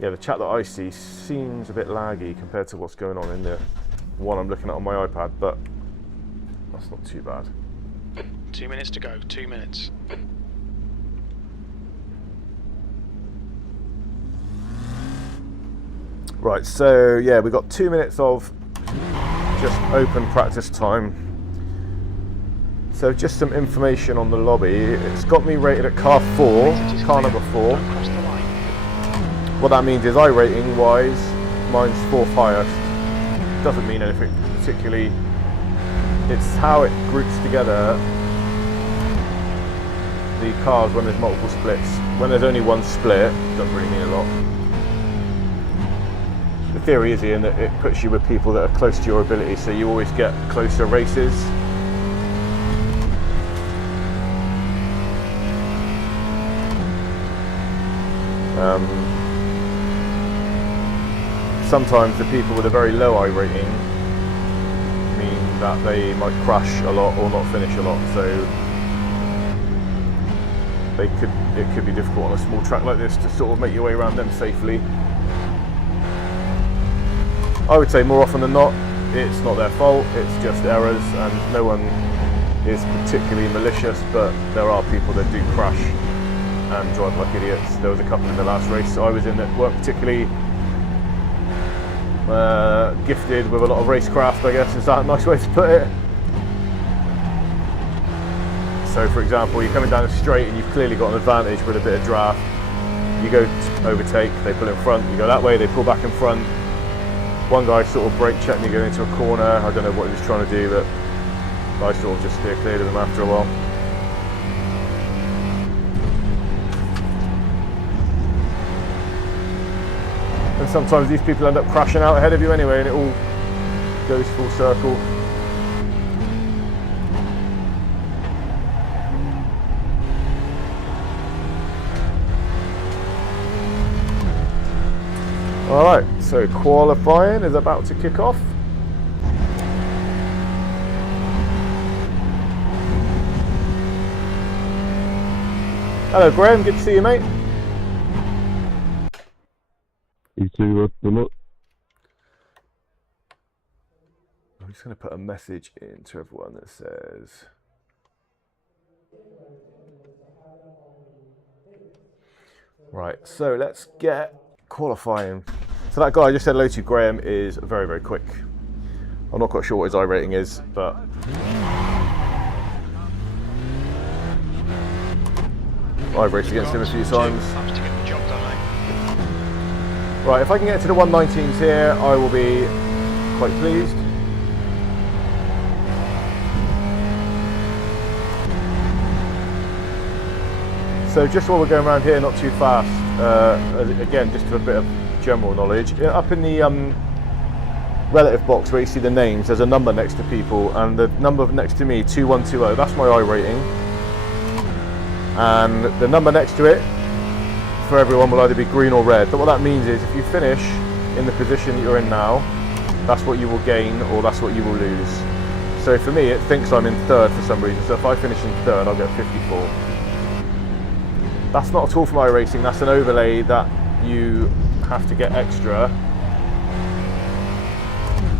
Yeah, the chat that I see seems a bit laggy compared to what's going on in the one I'm looking at on my iPad, but that's not too bad. 2 minutes to go, 2 minutes. Right, so yeah, we've got 2 minutes of just open practice time. So just some information on the lobby. It's got me rated at car 4, car number 4. What that means is iRating wise, mine's 4th highest. Doesn't mean anything particularly. It's how it groups together the cars when there's multiple splits. When there's only one split, it doesn't really mean a lot. The theory is, Ian, that it puts you with people that are close to your ability, so you always get closer races. Sometimes the people with a very low iRating mean that they might crash a lot or not finish a lot, so it could be difficult on a small track like this to sort of make your way around them safely. I would say more often than not, it's not their fault, it's just errors, and no one is particularly malicious, but there are people that do crash and drive like idiots. There was a couple in the last race I was in that weren't particularly gifted with a lot of racecraft, I guess, is that a nice way to put it? So for example, you're coming down a straight and you've clearly got an advantage with a bit of draft. You go to overtake, they pull in front, you go that way, they pull back in front. One guy sort of brake checked me going into a corner. I don't know what he was trying to do, but I sort of just steer clear of them after a while. And sometimes these people end up crashing out ahead of you anyway, and it all goes full circle. Alright, so qualifying is about to kick off. Hello Graham, good to see you, mate. You too, Rod. Good luck. I'm just going to put a message into everyone that says... Right, so let's get qualifying. So that guy I just said hello to, Graham, is very, very quick. I'm not quite sure what his iRating is, but I've raced against him a few times. Laps to get the job done, mate. Right, if I can get to the 119s here, I will be quite pleased. So just while we're going around here, not too fast, again, just for a bit of general knowledge, up in the relative box where you see the names, there's a number next to people, and the number next to me, 2120, that's my iRating. And the number next to it, for everyone, will either be green or red. But what that means is if you finish in the position that you're in now, that's what you will gain or that's what you will lose. So for me, it thinks I'm in third for some reason, so if I finish in third, I'll get 54. That's not at all from iRacing, that's an overlay that you have to get extra,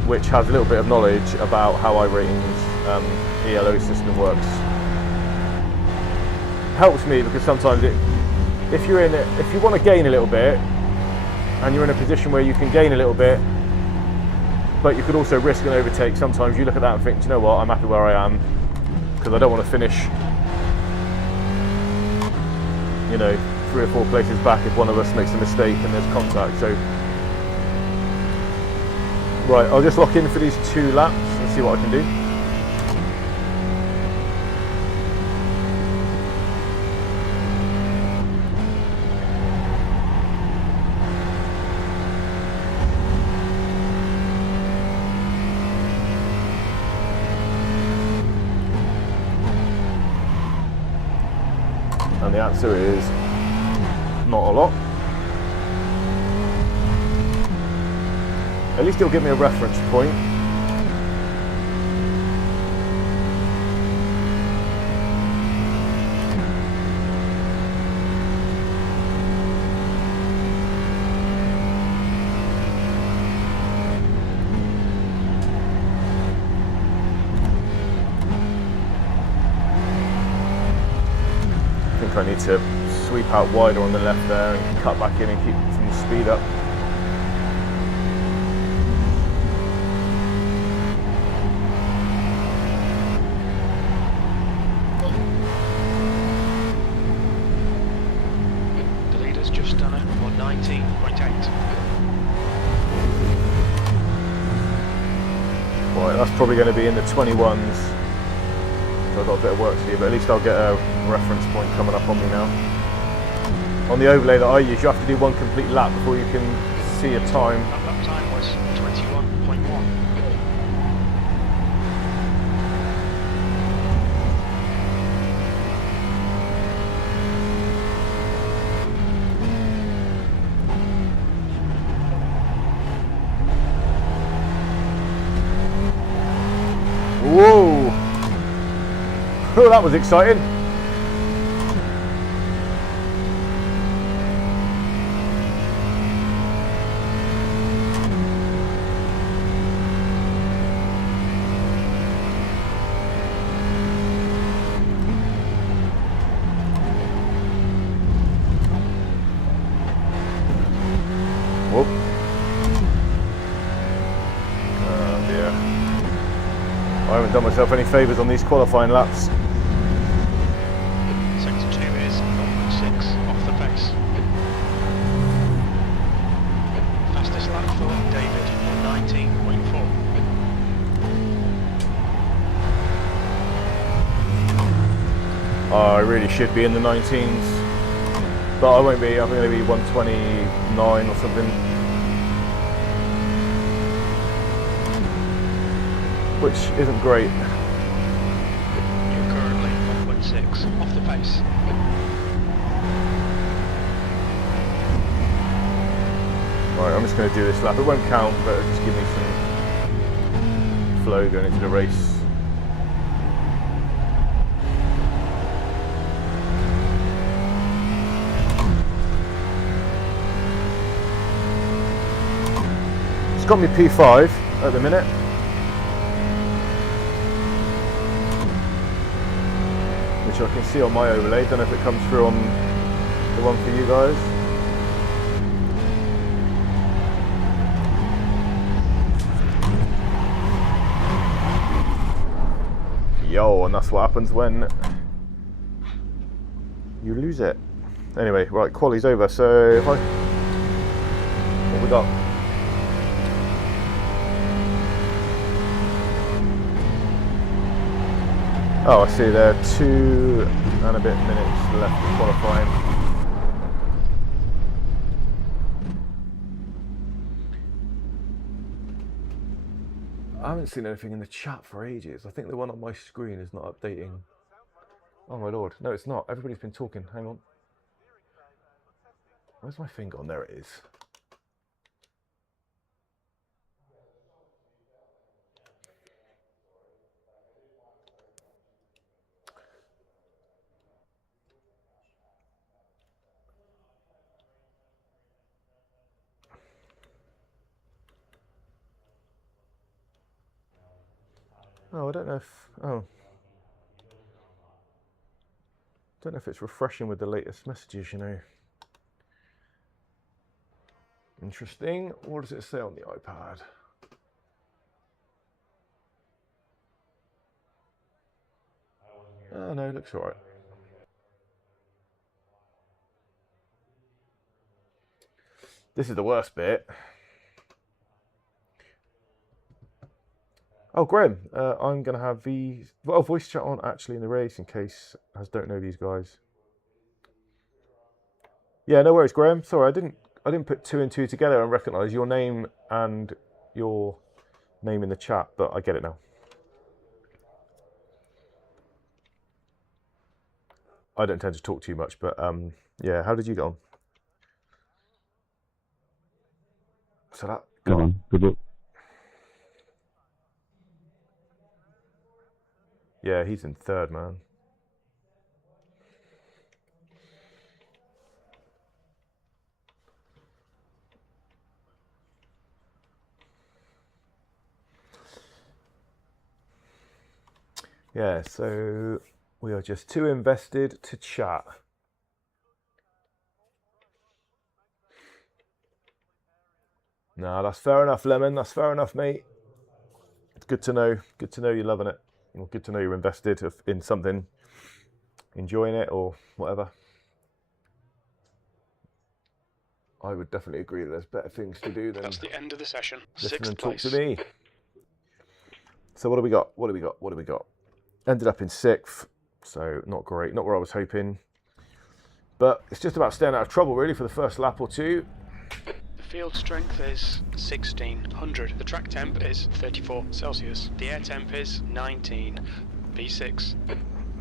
which has a little bit of knowledge about how iRating's ELO system works. Helps me because sometimes if you want to gain a little bit and you're in a position where you can gain a little bit but you could also risk an overtake, sometimes you look at that and think, do you know what, I'm happy where I am because I don't want to finish, you know, 3 or 4 places back if one of us makes a mistake and there's contact. So right, I'll just lock in for these 2 laps and see what I can do. And the answer is not a lot. At least it'll give me a reference point. I need to sweep out wider on the left there and cut back in and keep some speed up. The leader's just done it on 19.8. Right, that's probably going to be in the 21s. So I've got a bit of work to do, but at least I'll get a reference point coming up on me now. On the overlay that I use, you have to do 1 complete lap before you can see a time. That lap time was 21.1. Whoa! Oh, that was exciting. Whoop. Oh dear. I haven't done myself any favours on these qualifying laps. Sector 2 is 0.6 off the pace. Fastest lap for David on 19.4. I really should be in the 19s, but I won't be. I'm going to be 129 or something, which isn't great. You're currently 1.6 off the pace. Right, I'm just going to do this lap. It won't count, but it'll just give me some flow going into the race. It's got me P5 at the minute. Which I can see on my overlay. Don't know if it comes through on the one for you guys. Yo, and that's what happens when you lose it. Anyway, right, quali's over. So if I, what we got? Oh, I see there are 2 and a bit minutes left of qualifying. I haven't seen anything in the chat for ages. I think the one on my screen is not updating. Oh my lord, no it's not. Everybody's been talking. Hang on. Where's my thing gone? There it is. Oh, I don't know if, oh. Don't know if it's refreshing with the latest messages, you know. Interesting. What does it say on the iPad? Oh no, it looks alright. This is the worst bit. Oh, Graham, I'm going to have voice chat on actually in the race in case I don't know these guys. Yeah, no worries, Graham. Sorry, I didn't put 2 and 2 together and recognise your name and your name in the chat, but I get it now. I don't tend to talk too much, but yeah, how did you get on? So that guy. Good luck. Yeah, he's in 3rd, man. Yeah, so we are just too invested to chat. No, that's fair enough, Lemon. That's fair enough, mate. It's good to know. Good to know you're loving it. Well, good to know you're invested in something, enjoying it or whatever. I would definitely agree that there's better things to do than That's the end of the session. listen 6th and talk place. to me. So what do we got? What do we got? What do we got? Ended up in 6th, so not great. Not where I was hoping. But it's just about staying out of trouble, really, for the first lap or 2. The field strength is 1600. The track temp is 34 Celsius. The air temp is 19 V6.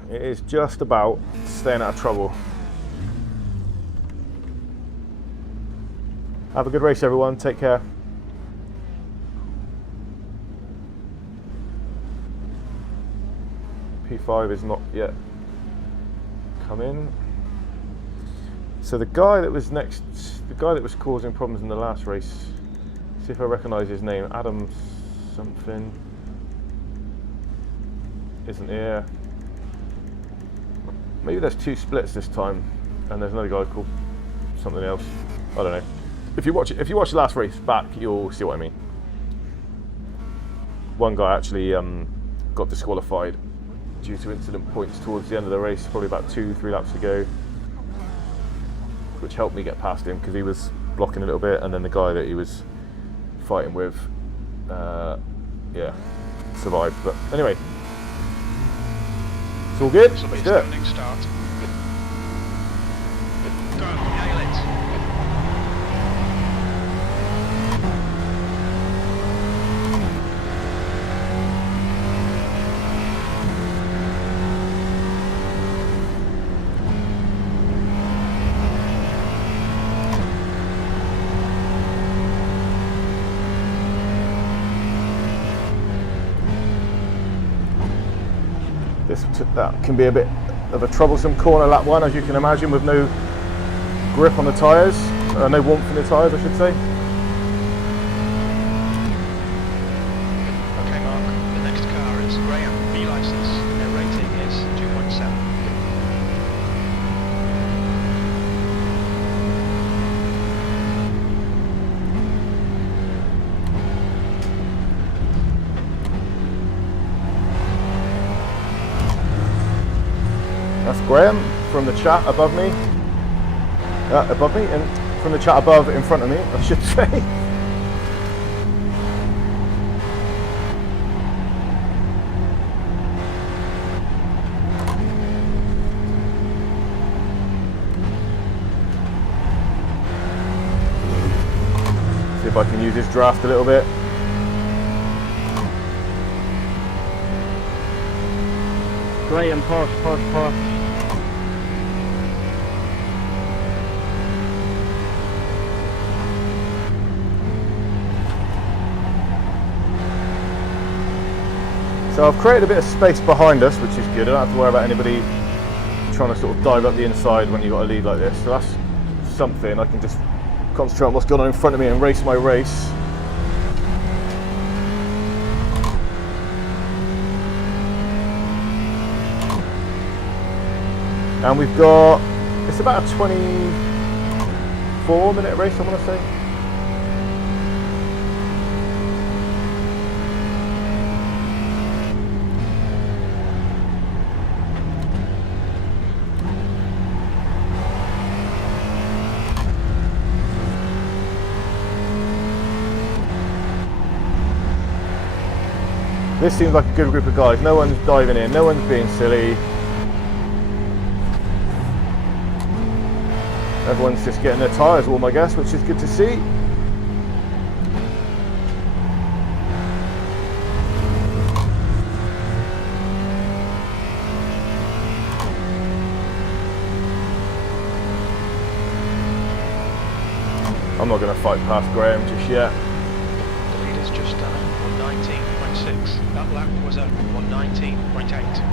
It is just about staying out of trouble. Have a good race, everyone. Take care. P5 is not yet come in. So the guy that was next, the guy that was causing problems in the last race, see if I recognise his name, Adam something, isn't here. Maybe there's 2 splits this time, and there's another guy called something else. I don't know. If you watch the last race back, you'll see what I mean. One guy actually got disqualified due to incident points towards the end of the race, probably about 2-3 laps to go, which helped me get past him because he was blocking a little bit, and then the guy that he was fighting with, yeah, survived. But anyway, it's all good. This will be Let's a do it. standing start. Go, nail it. That can be a bit of a troublesome corner, lap 1, as you can imagine, with no grip on the tyres, no warmth in the tyres, I should say. Okay, Mark. The next car is Graham, B license, and their rating is 2.7. That's Graham. from the chat above me. And from the chat above in front of me, I should say. See if I can use this draft a little bit. Graham, push. So I've created a bit of space behind us, which is good. I don't have to worry about anybody trying to sort of dive up the inside when you've got a lead like this. So that's something. I can just concentrate on what's going on in front of me and race my race. And we've got, it's about a 24-minute race, I want to say. This seems like a good group of guys. No one's diving in, no one's being silly. Everyone's just getting their tyres warm, I guess, which is good to see. I'm not going to fight past Graham just yet. The leader's just done 119.6. That lap was a 119.8.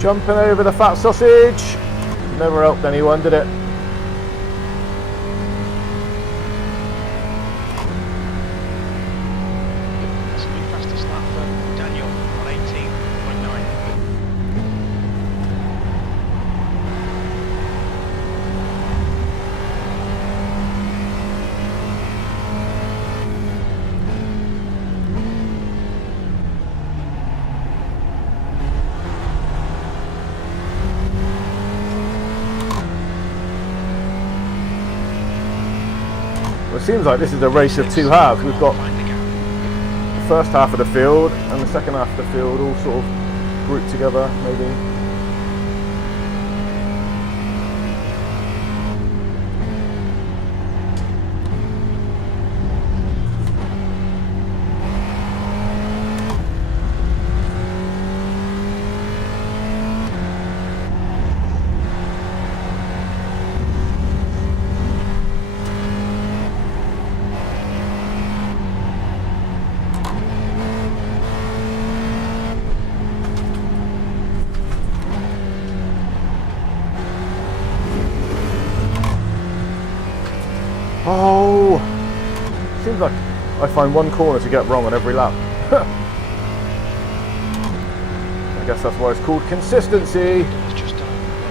Jumping over the fat sausage. Never helped anyone, did it? That's the fastest lap for Daniel, 118.9. Well, it seems like this is a race of two halves. We've got the first half of the field and the second half of the field all sort of grouped together, maybe. Oh, seems like I find one corner to get wrong on every lap. I guess that's why it's called consistency. It's just done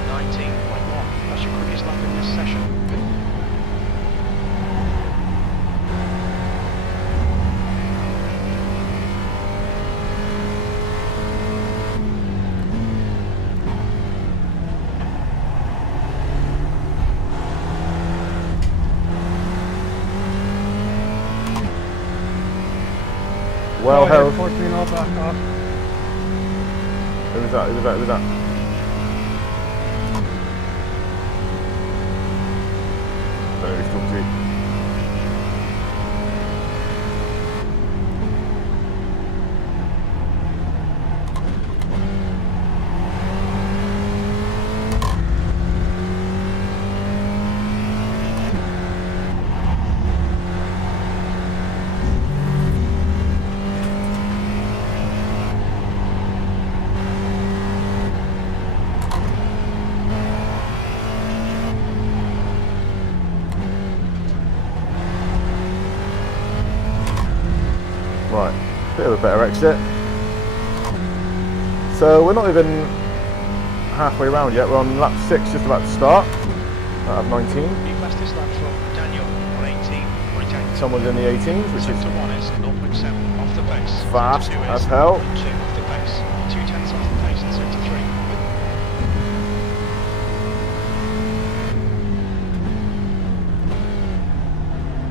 119.1. That's your quickest lap in this session. Well held. 14 all back off. Who was that? Who was that? Who was that? I don't know who's talking to. Right, bit of a better exit. So we're not even halfway around yet. We're on lap 6, just about to start. Out of 19. New fastest lap for Daniel on 18. Retain. Someone's in the 18s, which is Sector 1 is 0.7 off the pace. fast Sector 2 as is hell. 0.2 off the pace. 0.2 off the pace in sector 3.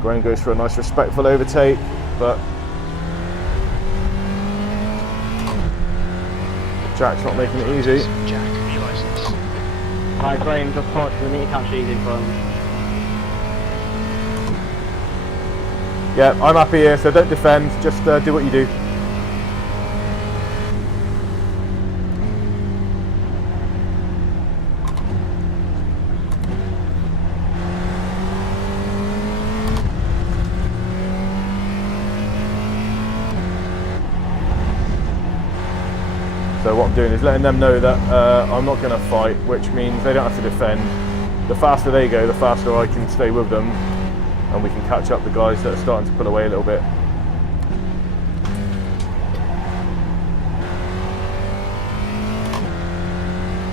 Graham goes for a nice respectful overtake, but Jack's not making it easy. Jack, E-license. Hi, Graham, just parked the meter catch easy from. Yeah, I'm happy here, so don't defend, just do what you do. So what I'm doing is letting them know that I'm not going to fight, which means they don't have to defend. The faster they go, the faster I can stay with them, and we can catch up the guys that are starting to pull away a little bit.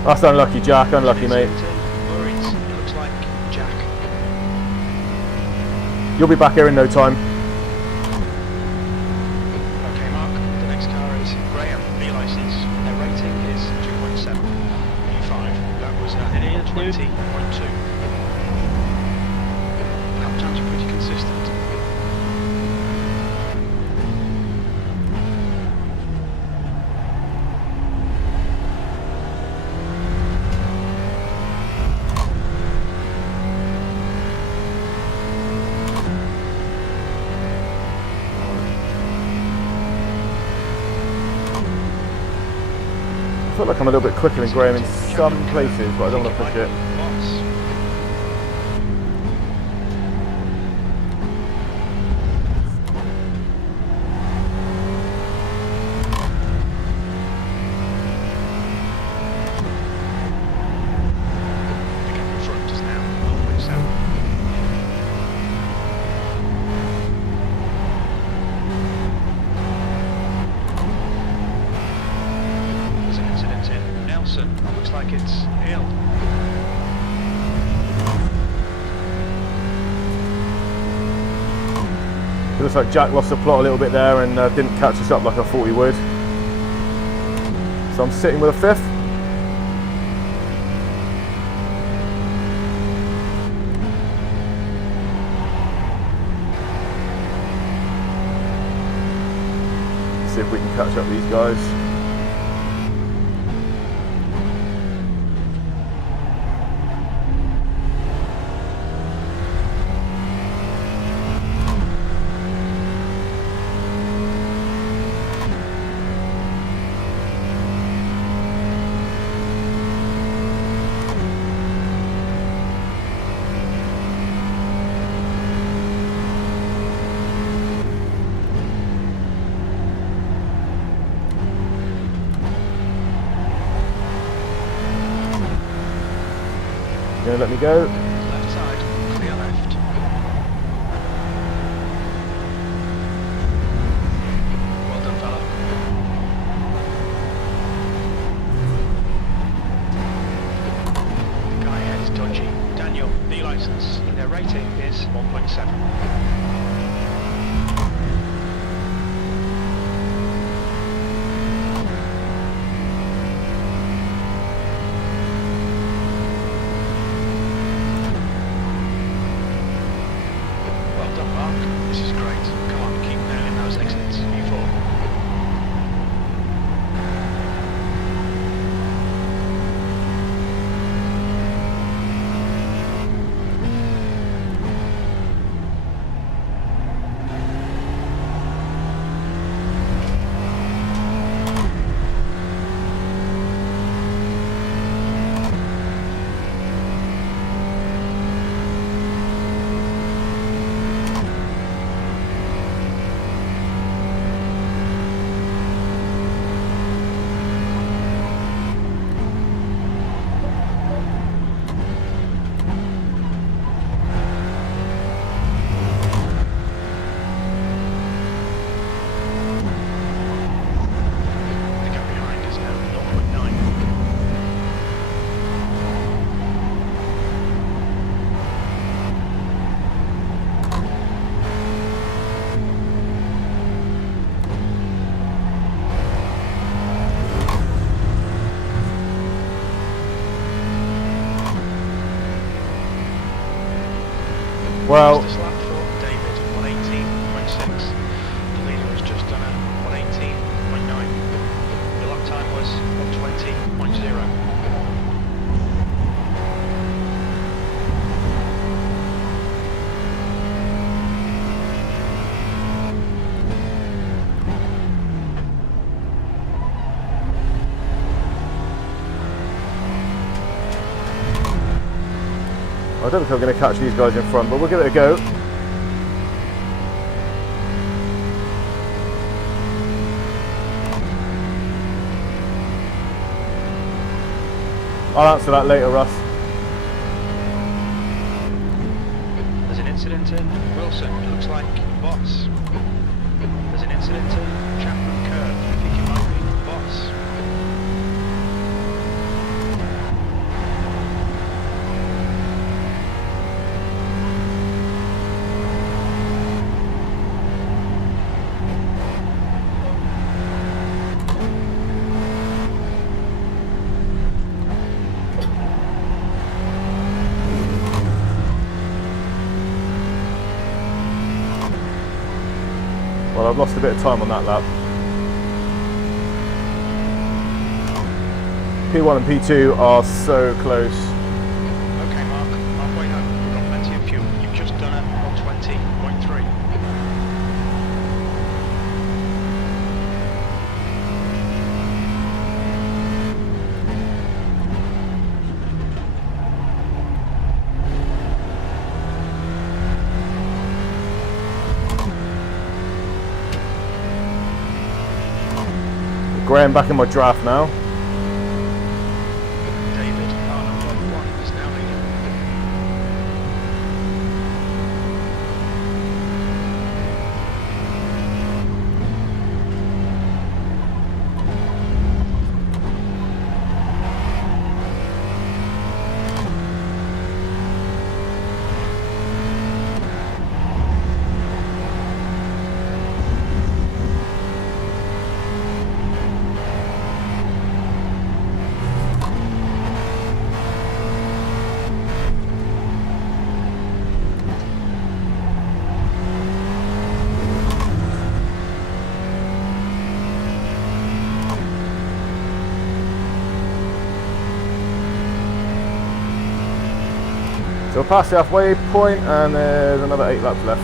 That's unlucky, Jack. Unlucky, mate. Worried. It looks like Jack. You'll be back here in no time. Okay, Mark. The next car is Graham, E-license. Their rating is 2.7. E5. That was 20.2. Lap times are pretty consistent. I feel like I'm a little bit quicker than Graham in some places, but I don't want to push it. Lots. The gap in front is now 0.7. There's an incident in Nelson. Looks like it's Hill. It looks like Jack lost the plot a little bit there and didn't catch us up like I thought he would. So I'm sitting with a 5th. See if we can catch up these guys. Gonna let me go. Left side, clear left. Well done, fella. The guy ahead is dodgy. Daniel, the license. Their rating is 1.7. Well done, Mark. This is great. Come on, keep nailing those exits. U4. Well, Fastest lap for David, 118.6. The leader has just done a 118.9. Your lap time was 120.0. I don't think I'm going to catch these guys in front, but we'll give it a go. I'll answer that later, Russ. There's an incident in Wilson, it looks like Boss. There's an incident in Chapman Curve, I think it might be Boss. Well, I've lost a bit of time on that lap. P1 and P2 are so close. Okay, Mark, halfway home. We've got plenty of fuel. You've just done a 120.3. Graham back in my draft now. David, car number 1 is now leading. So we're past the halfway point and there's another 8 laps left.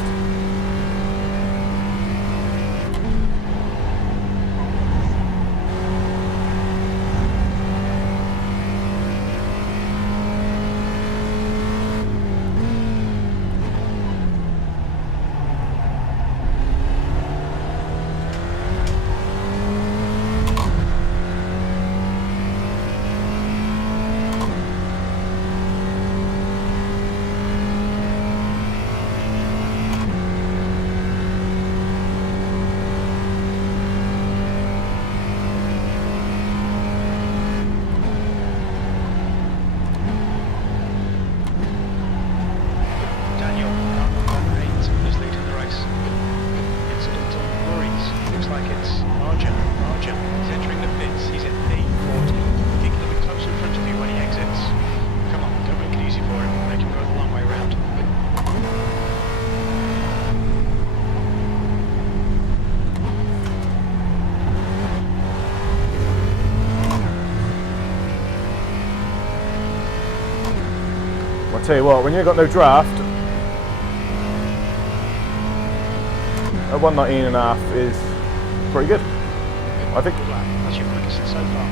Daniel, car number 8 is leading the race. Incident on Murray's. Looks like it's Arjun. He's entering the pits. He's in P40. I think he'll be close in front of you when he exits. Come on, don't make it easy for him. Make him go the long way round. I'll tell you what, when you've got no draft, a 119.5 is pretty good, I think. Good lap. That's your quickest so far.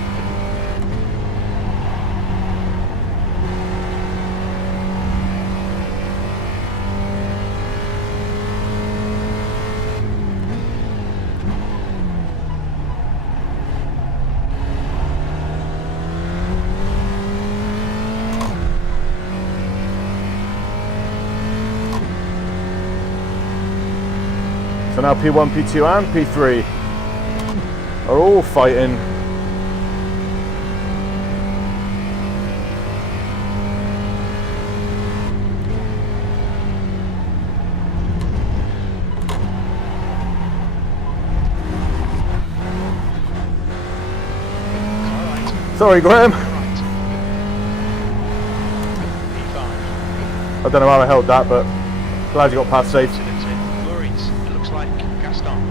So now P1, P2 and P3 are all fighting. Car right. Sorry, Graham. Right. P5. I don't know how I held that, but Glad you got past safe. Incident in Worries. It looks like Gaston.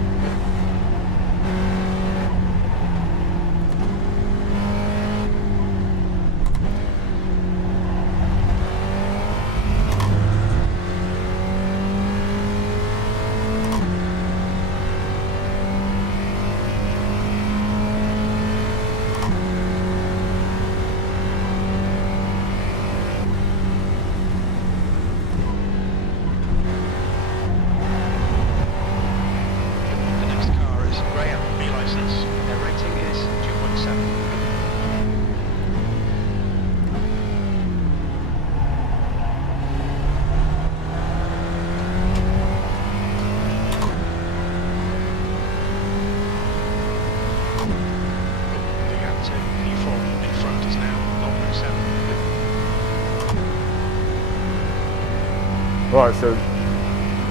Right, so,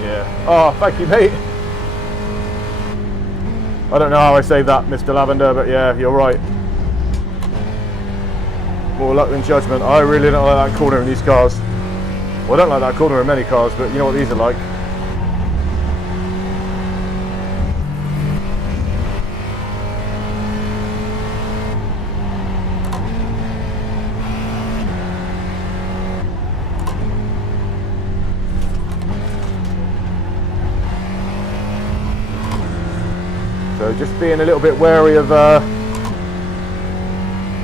yeah. Oh, thank you, mate. I don't know how I saved that, Mr. Lavender, but yeah, you're right. More luck than judgment. I really don't like that corner in these cars. Well, I don't like that corner in many cars, but you know what these are like. So just being a little bit wary of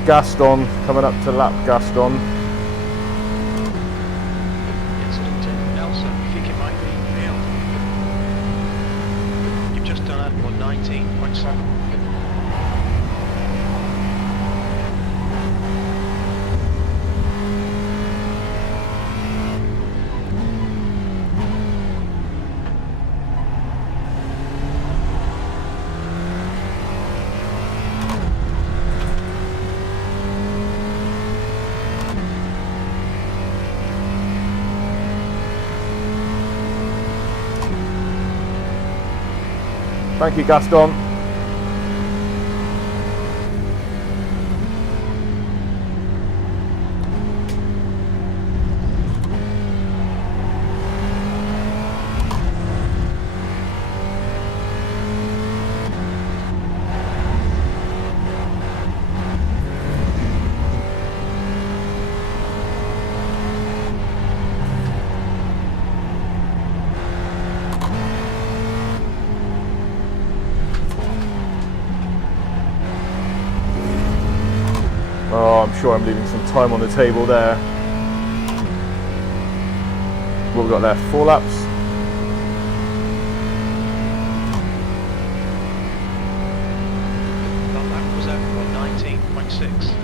Gaston, coming up to lap Gaston. Incident in Nelson, you think it might be Neil? You've just done a 119.7. Thank you, Gaston. Oh, I'm sure I'm leaving some time on the table there. What have we got left? 4 laps? That was at 119.6.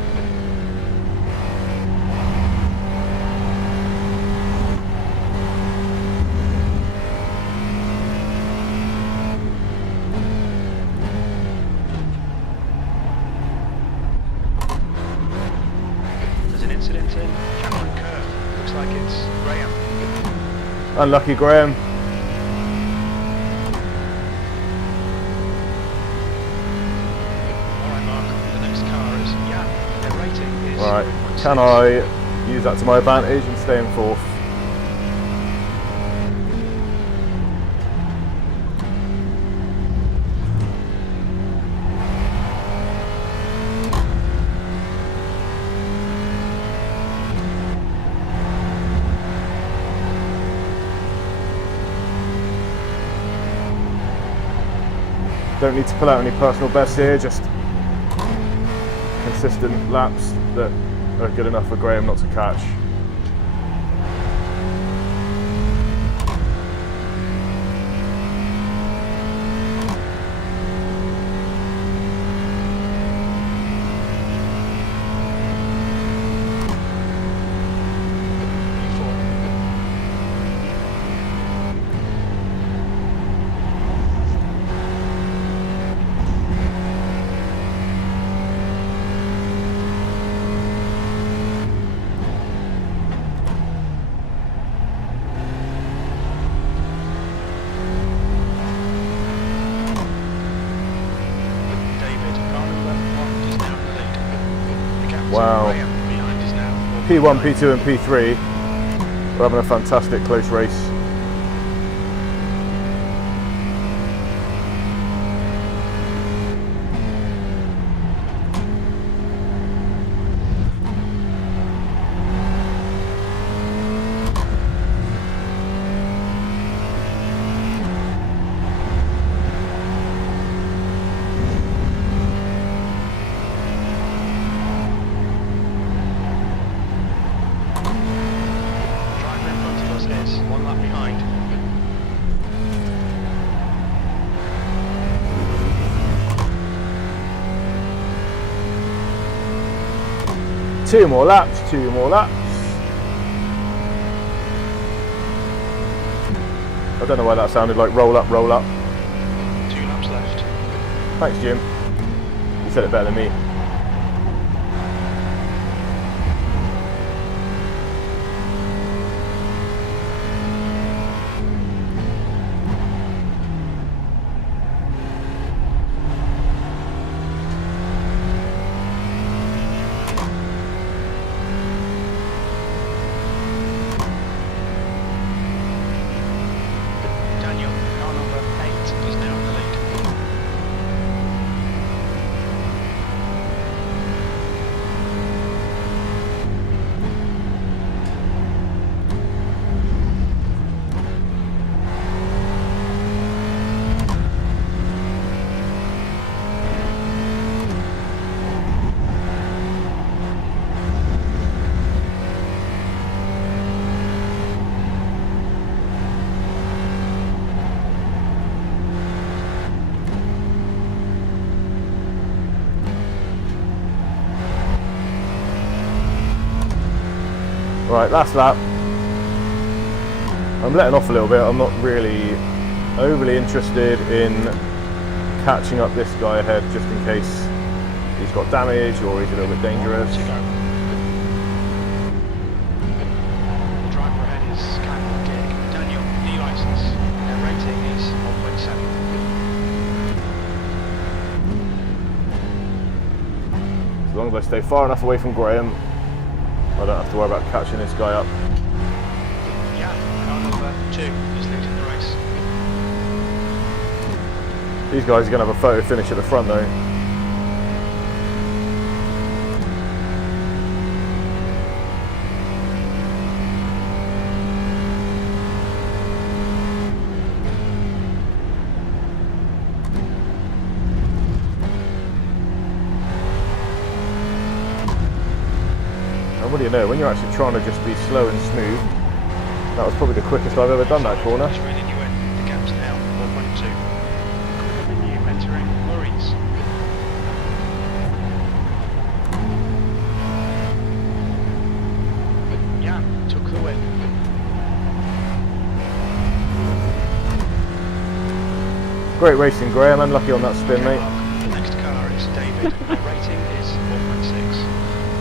Unlucky, Graham. Alright, Mark, the next car is, yeah, their rating is... Right, can I use that to my advantage and stay in 4th? Don't need to pull out any personal bests here, just consistent laps that are good enough for Graham not to catch. Wow. P1, P2 and P3 we're having a fantastic close race. says, 1 lap behind. Two more laps, 2 more laps. I don't know why that sounded like roll up, roll up. 2 laps left. Thanks, Jim. You said it better than me. Daniel, car number 8 is now in the lead. Right, last lap. I'm letting off a little bit. I'm not really overly interested in catching up this guy ahead just in case he's got damage or he's a little bit dangerous. To go. The driver ahead is Campbell Dick. Daniel, e-license. Their rating is 1.7. As long as I stay far enough away from Graham, I don't have to worry about catching this guy up. Yeah, car number 2 is leading the race. These guys are going to have a photo finish at the front though. And what do you know, when you're actually trying to just be slow and smooth, that was probably the quickest I've ever done that corner. It's reeling you in. The gap's now 1.2. Quicker than you entering Murray's. Yeah, took the win. Great racing, Graham. Unlucky on that spin, mate. The next car is David. The rating is 4.6.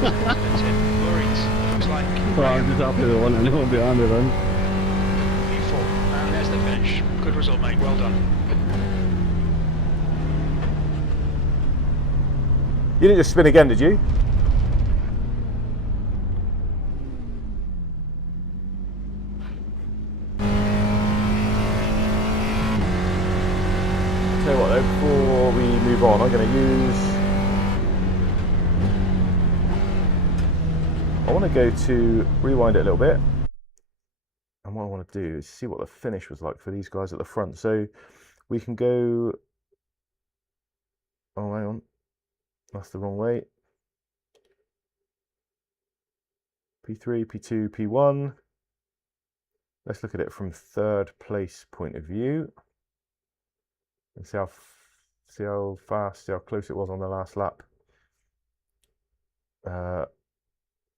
Snetterton, Murray's. Looks like Well, I'm just happy the one and one behind it then. P4. And there's the finish. Good result, mate. Well done. You didn't just spin again, did you? Tell you what though, before we move on, I'm going to use... I want to go to rewind it a little bit. And what I want to do is see what the finish was like for these guys at the front. So we can go... Oh, hang on. That's the wrong way. P3, P2, P1. Let's look at it from third place point of view. And see how fast, see how close it was on the last lap.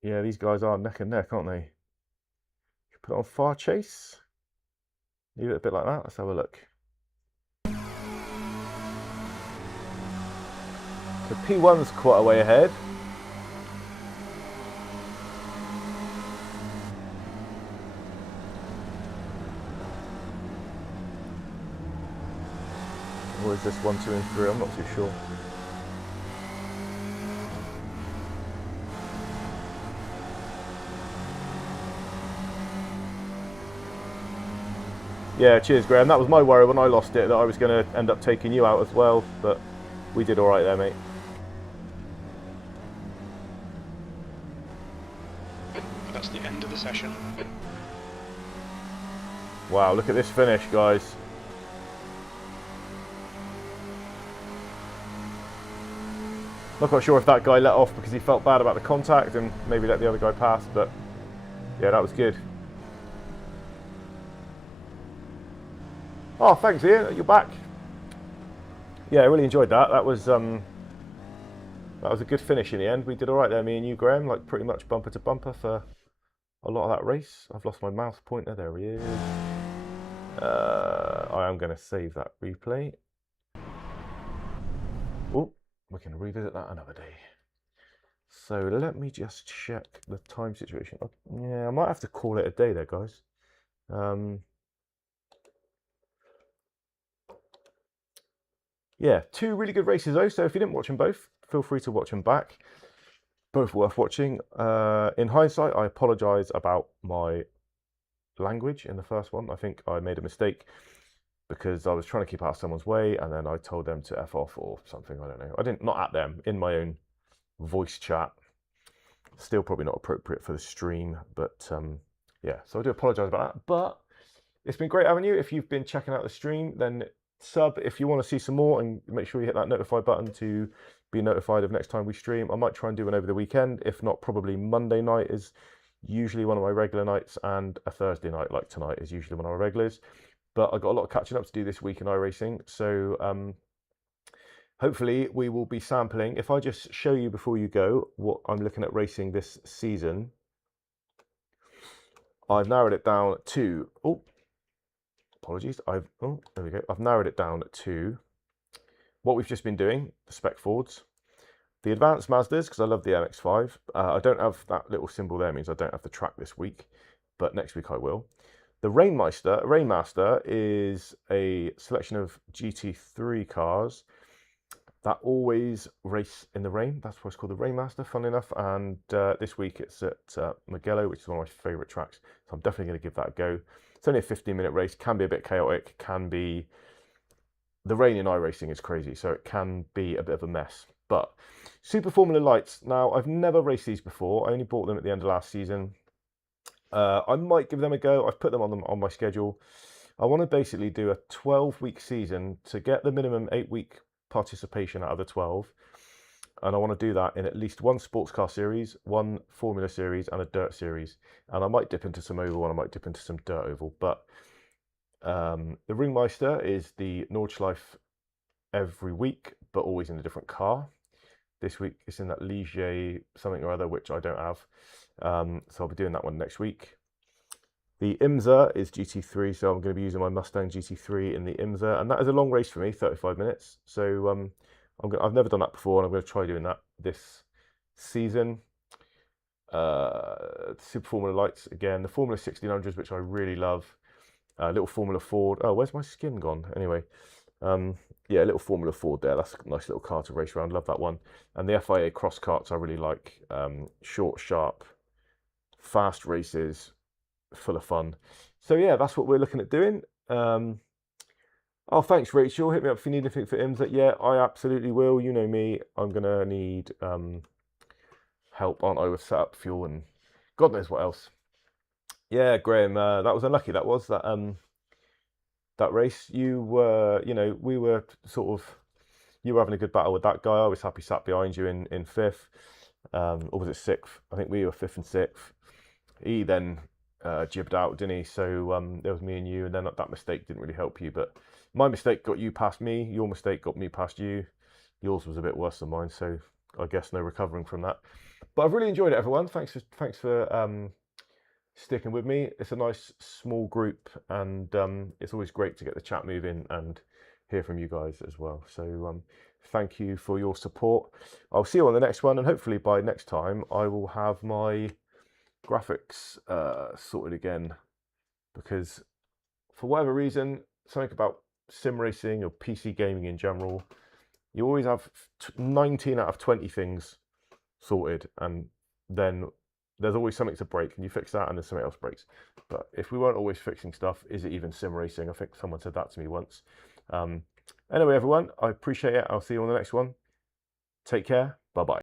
Yeah, these guys are neck and neck, aren't they? Put it on far chase. Leave it a bit like that. Let's have a look. So P1's quite a way ahead. Or is this 1, 2 and 3? I'm not too sure. Yeah, cheers Graham. That was my worry when I lost it, that I was going to end up taking you out as well, but we did alright there, mate. That's the end of the session. Wow, look at this finish, guys. Not quite sure if that guy let off because he felt bad about the contact and maybe let the other guy pass, but yeah, that was good. Oh, thanks, Ian. You're back. Yeah, I really enjoyed that. That was a good finish in the end. We did all right there, me and you, Graham. Like pretty much bumper to bumper for a lot of that race. I've lost my mouse pointer. There he is. I am going to save that replay. Oh, we can revisit that another day. So let me just check the time situation. Yeah, I might have to call it a day there, guys. Yeah, 2 really good races though. So if you didn't watch them both, feel free to watch them back. Both worth watching. In hindsight, I apologise about my language in the first one. I think I made a mistake because I was trying to keep out of someone's way, and then I told them to F off or something. I don't know. I didn't, not at them, in my own voice chat. Still probably not appropriate for the stream, but yeah, so I do apologise about that. But it's been great having you. If you've been checking out the stream, then sub if you want to see some more, and make sure you hit that notify button to be notified of next time we stream. I might try and do one over the weekend. If not, probably Monday night is usually one of my regular nights, and a Thursday night like tonight is usually one of my regulars. But I've got a lot of catching up to do this week in iRacing, so hopefully we will be sampling. If I just show you before you go what I'm looking at racing this season, I've narrowed it down to, oh, apologies, there we go. I've narrowed it down to what we've just been doing, the Spec Fords, the advanced Mazdas, because I love the MX-5. I don't have that little symbol there, means I don't have the track this week, but next week I will. The Rainmaster is a selection of GT3 cars that always race in the rain. That's why it's called the Rainmaster, funnily enough. And this week it's at Mugello, which is one of my favourite tracks. So I'm definitely going to give that a go. It's only a 15-minute race, can be a bit chaotic, can be... The rain in iRacing is crazy, so it can be a bit of a mess. But Super Formula Lights. Now, I've never raced these before. I only bought them at the end of last season. I might give them a go. I've put them on my schedule. I want to basically do a 12-week season to get the minimum 8-week participation out of the 12, and I want to do that in at least one sports car series, one Formula series, and a dirt series. And I might dip into some oval, and I might dip into some dirt oval. But the Ringmeister is the Nordschleife every week, but always in a different car. This week it's in that Ligier something or other, which I don't have. So I'll be doing that one next week. The IMSA is GT3, so I'm going to be using my Mustang GT3 in the IMSA, and that is a long race for me, 35 minutes. So I've never done that before, and I'm going to try doing that this season. Super Formula Lights again, the Formula 1600s, which I really love. Little Formula Ford. Oh, where's my skin gone? Anyway, yeah, a little Formula Ford there. That's a nice little car to race around. Love that one. And the FIA cross karts I really like. Short, sharp, fast races, full of fun. So yeah, that's what we're looking at doing. Oh, thanks, Rachel. Hit me up if you need anything for IMSA. Yeah, I absolutely will. You know me. I'm gonna need help, aren't I, with setup, fuel, and God knows what else. Yeah, Graham, that was unlucky. That was that race. You were, we were sort of, you were having a good battle with that guy. I was happy sat behind you in fifth, or was it sixth? I think we were fifth and sixth. He then jibbed out, didn't he? So there was me and you, and then that mistake didn't really help you. But my mistake got you past me. Your mistake got me past you. Yours was a bit worse than mine, so I guess no recovering from that. But I've really enjoyed it, everyone. Thanks for sticking with me. It's a nice small group, and it's always great to get the chat moving and hear from you guys as well. So thank you for your support. I'll see you on the next one, and hopefully by next time I will have my graphics sorted again, because for whatever reason, something about sim racing or PC gaming in general, you always have 19 out of 20 things sorted, and then there's always something to break, and you fix that and then something else breaks. But if we weren't always fixing stuff, is it even sim racing? I think someone said that to me once. Anyway, everyone, I appreciate it. I'll see you on the next one. Take care. Bye-bye.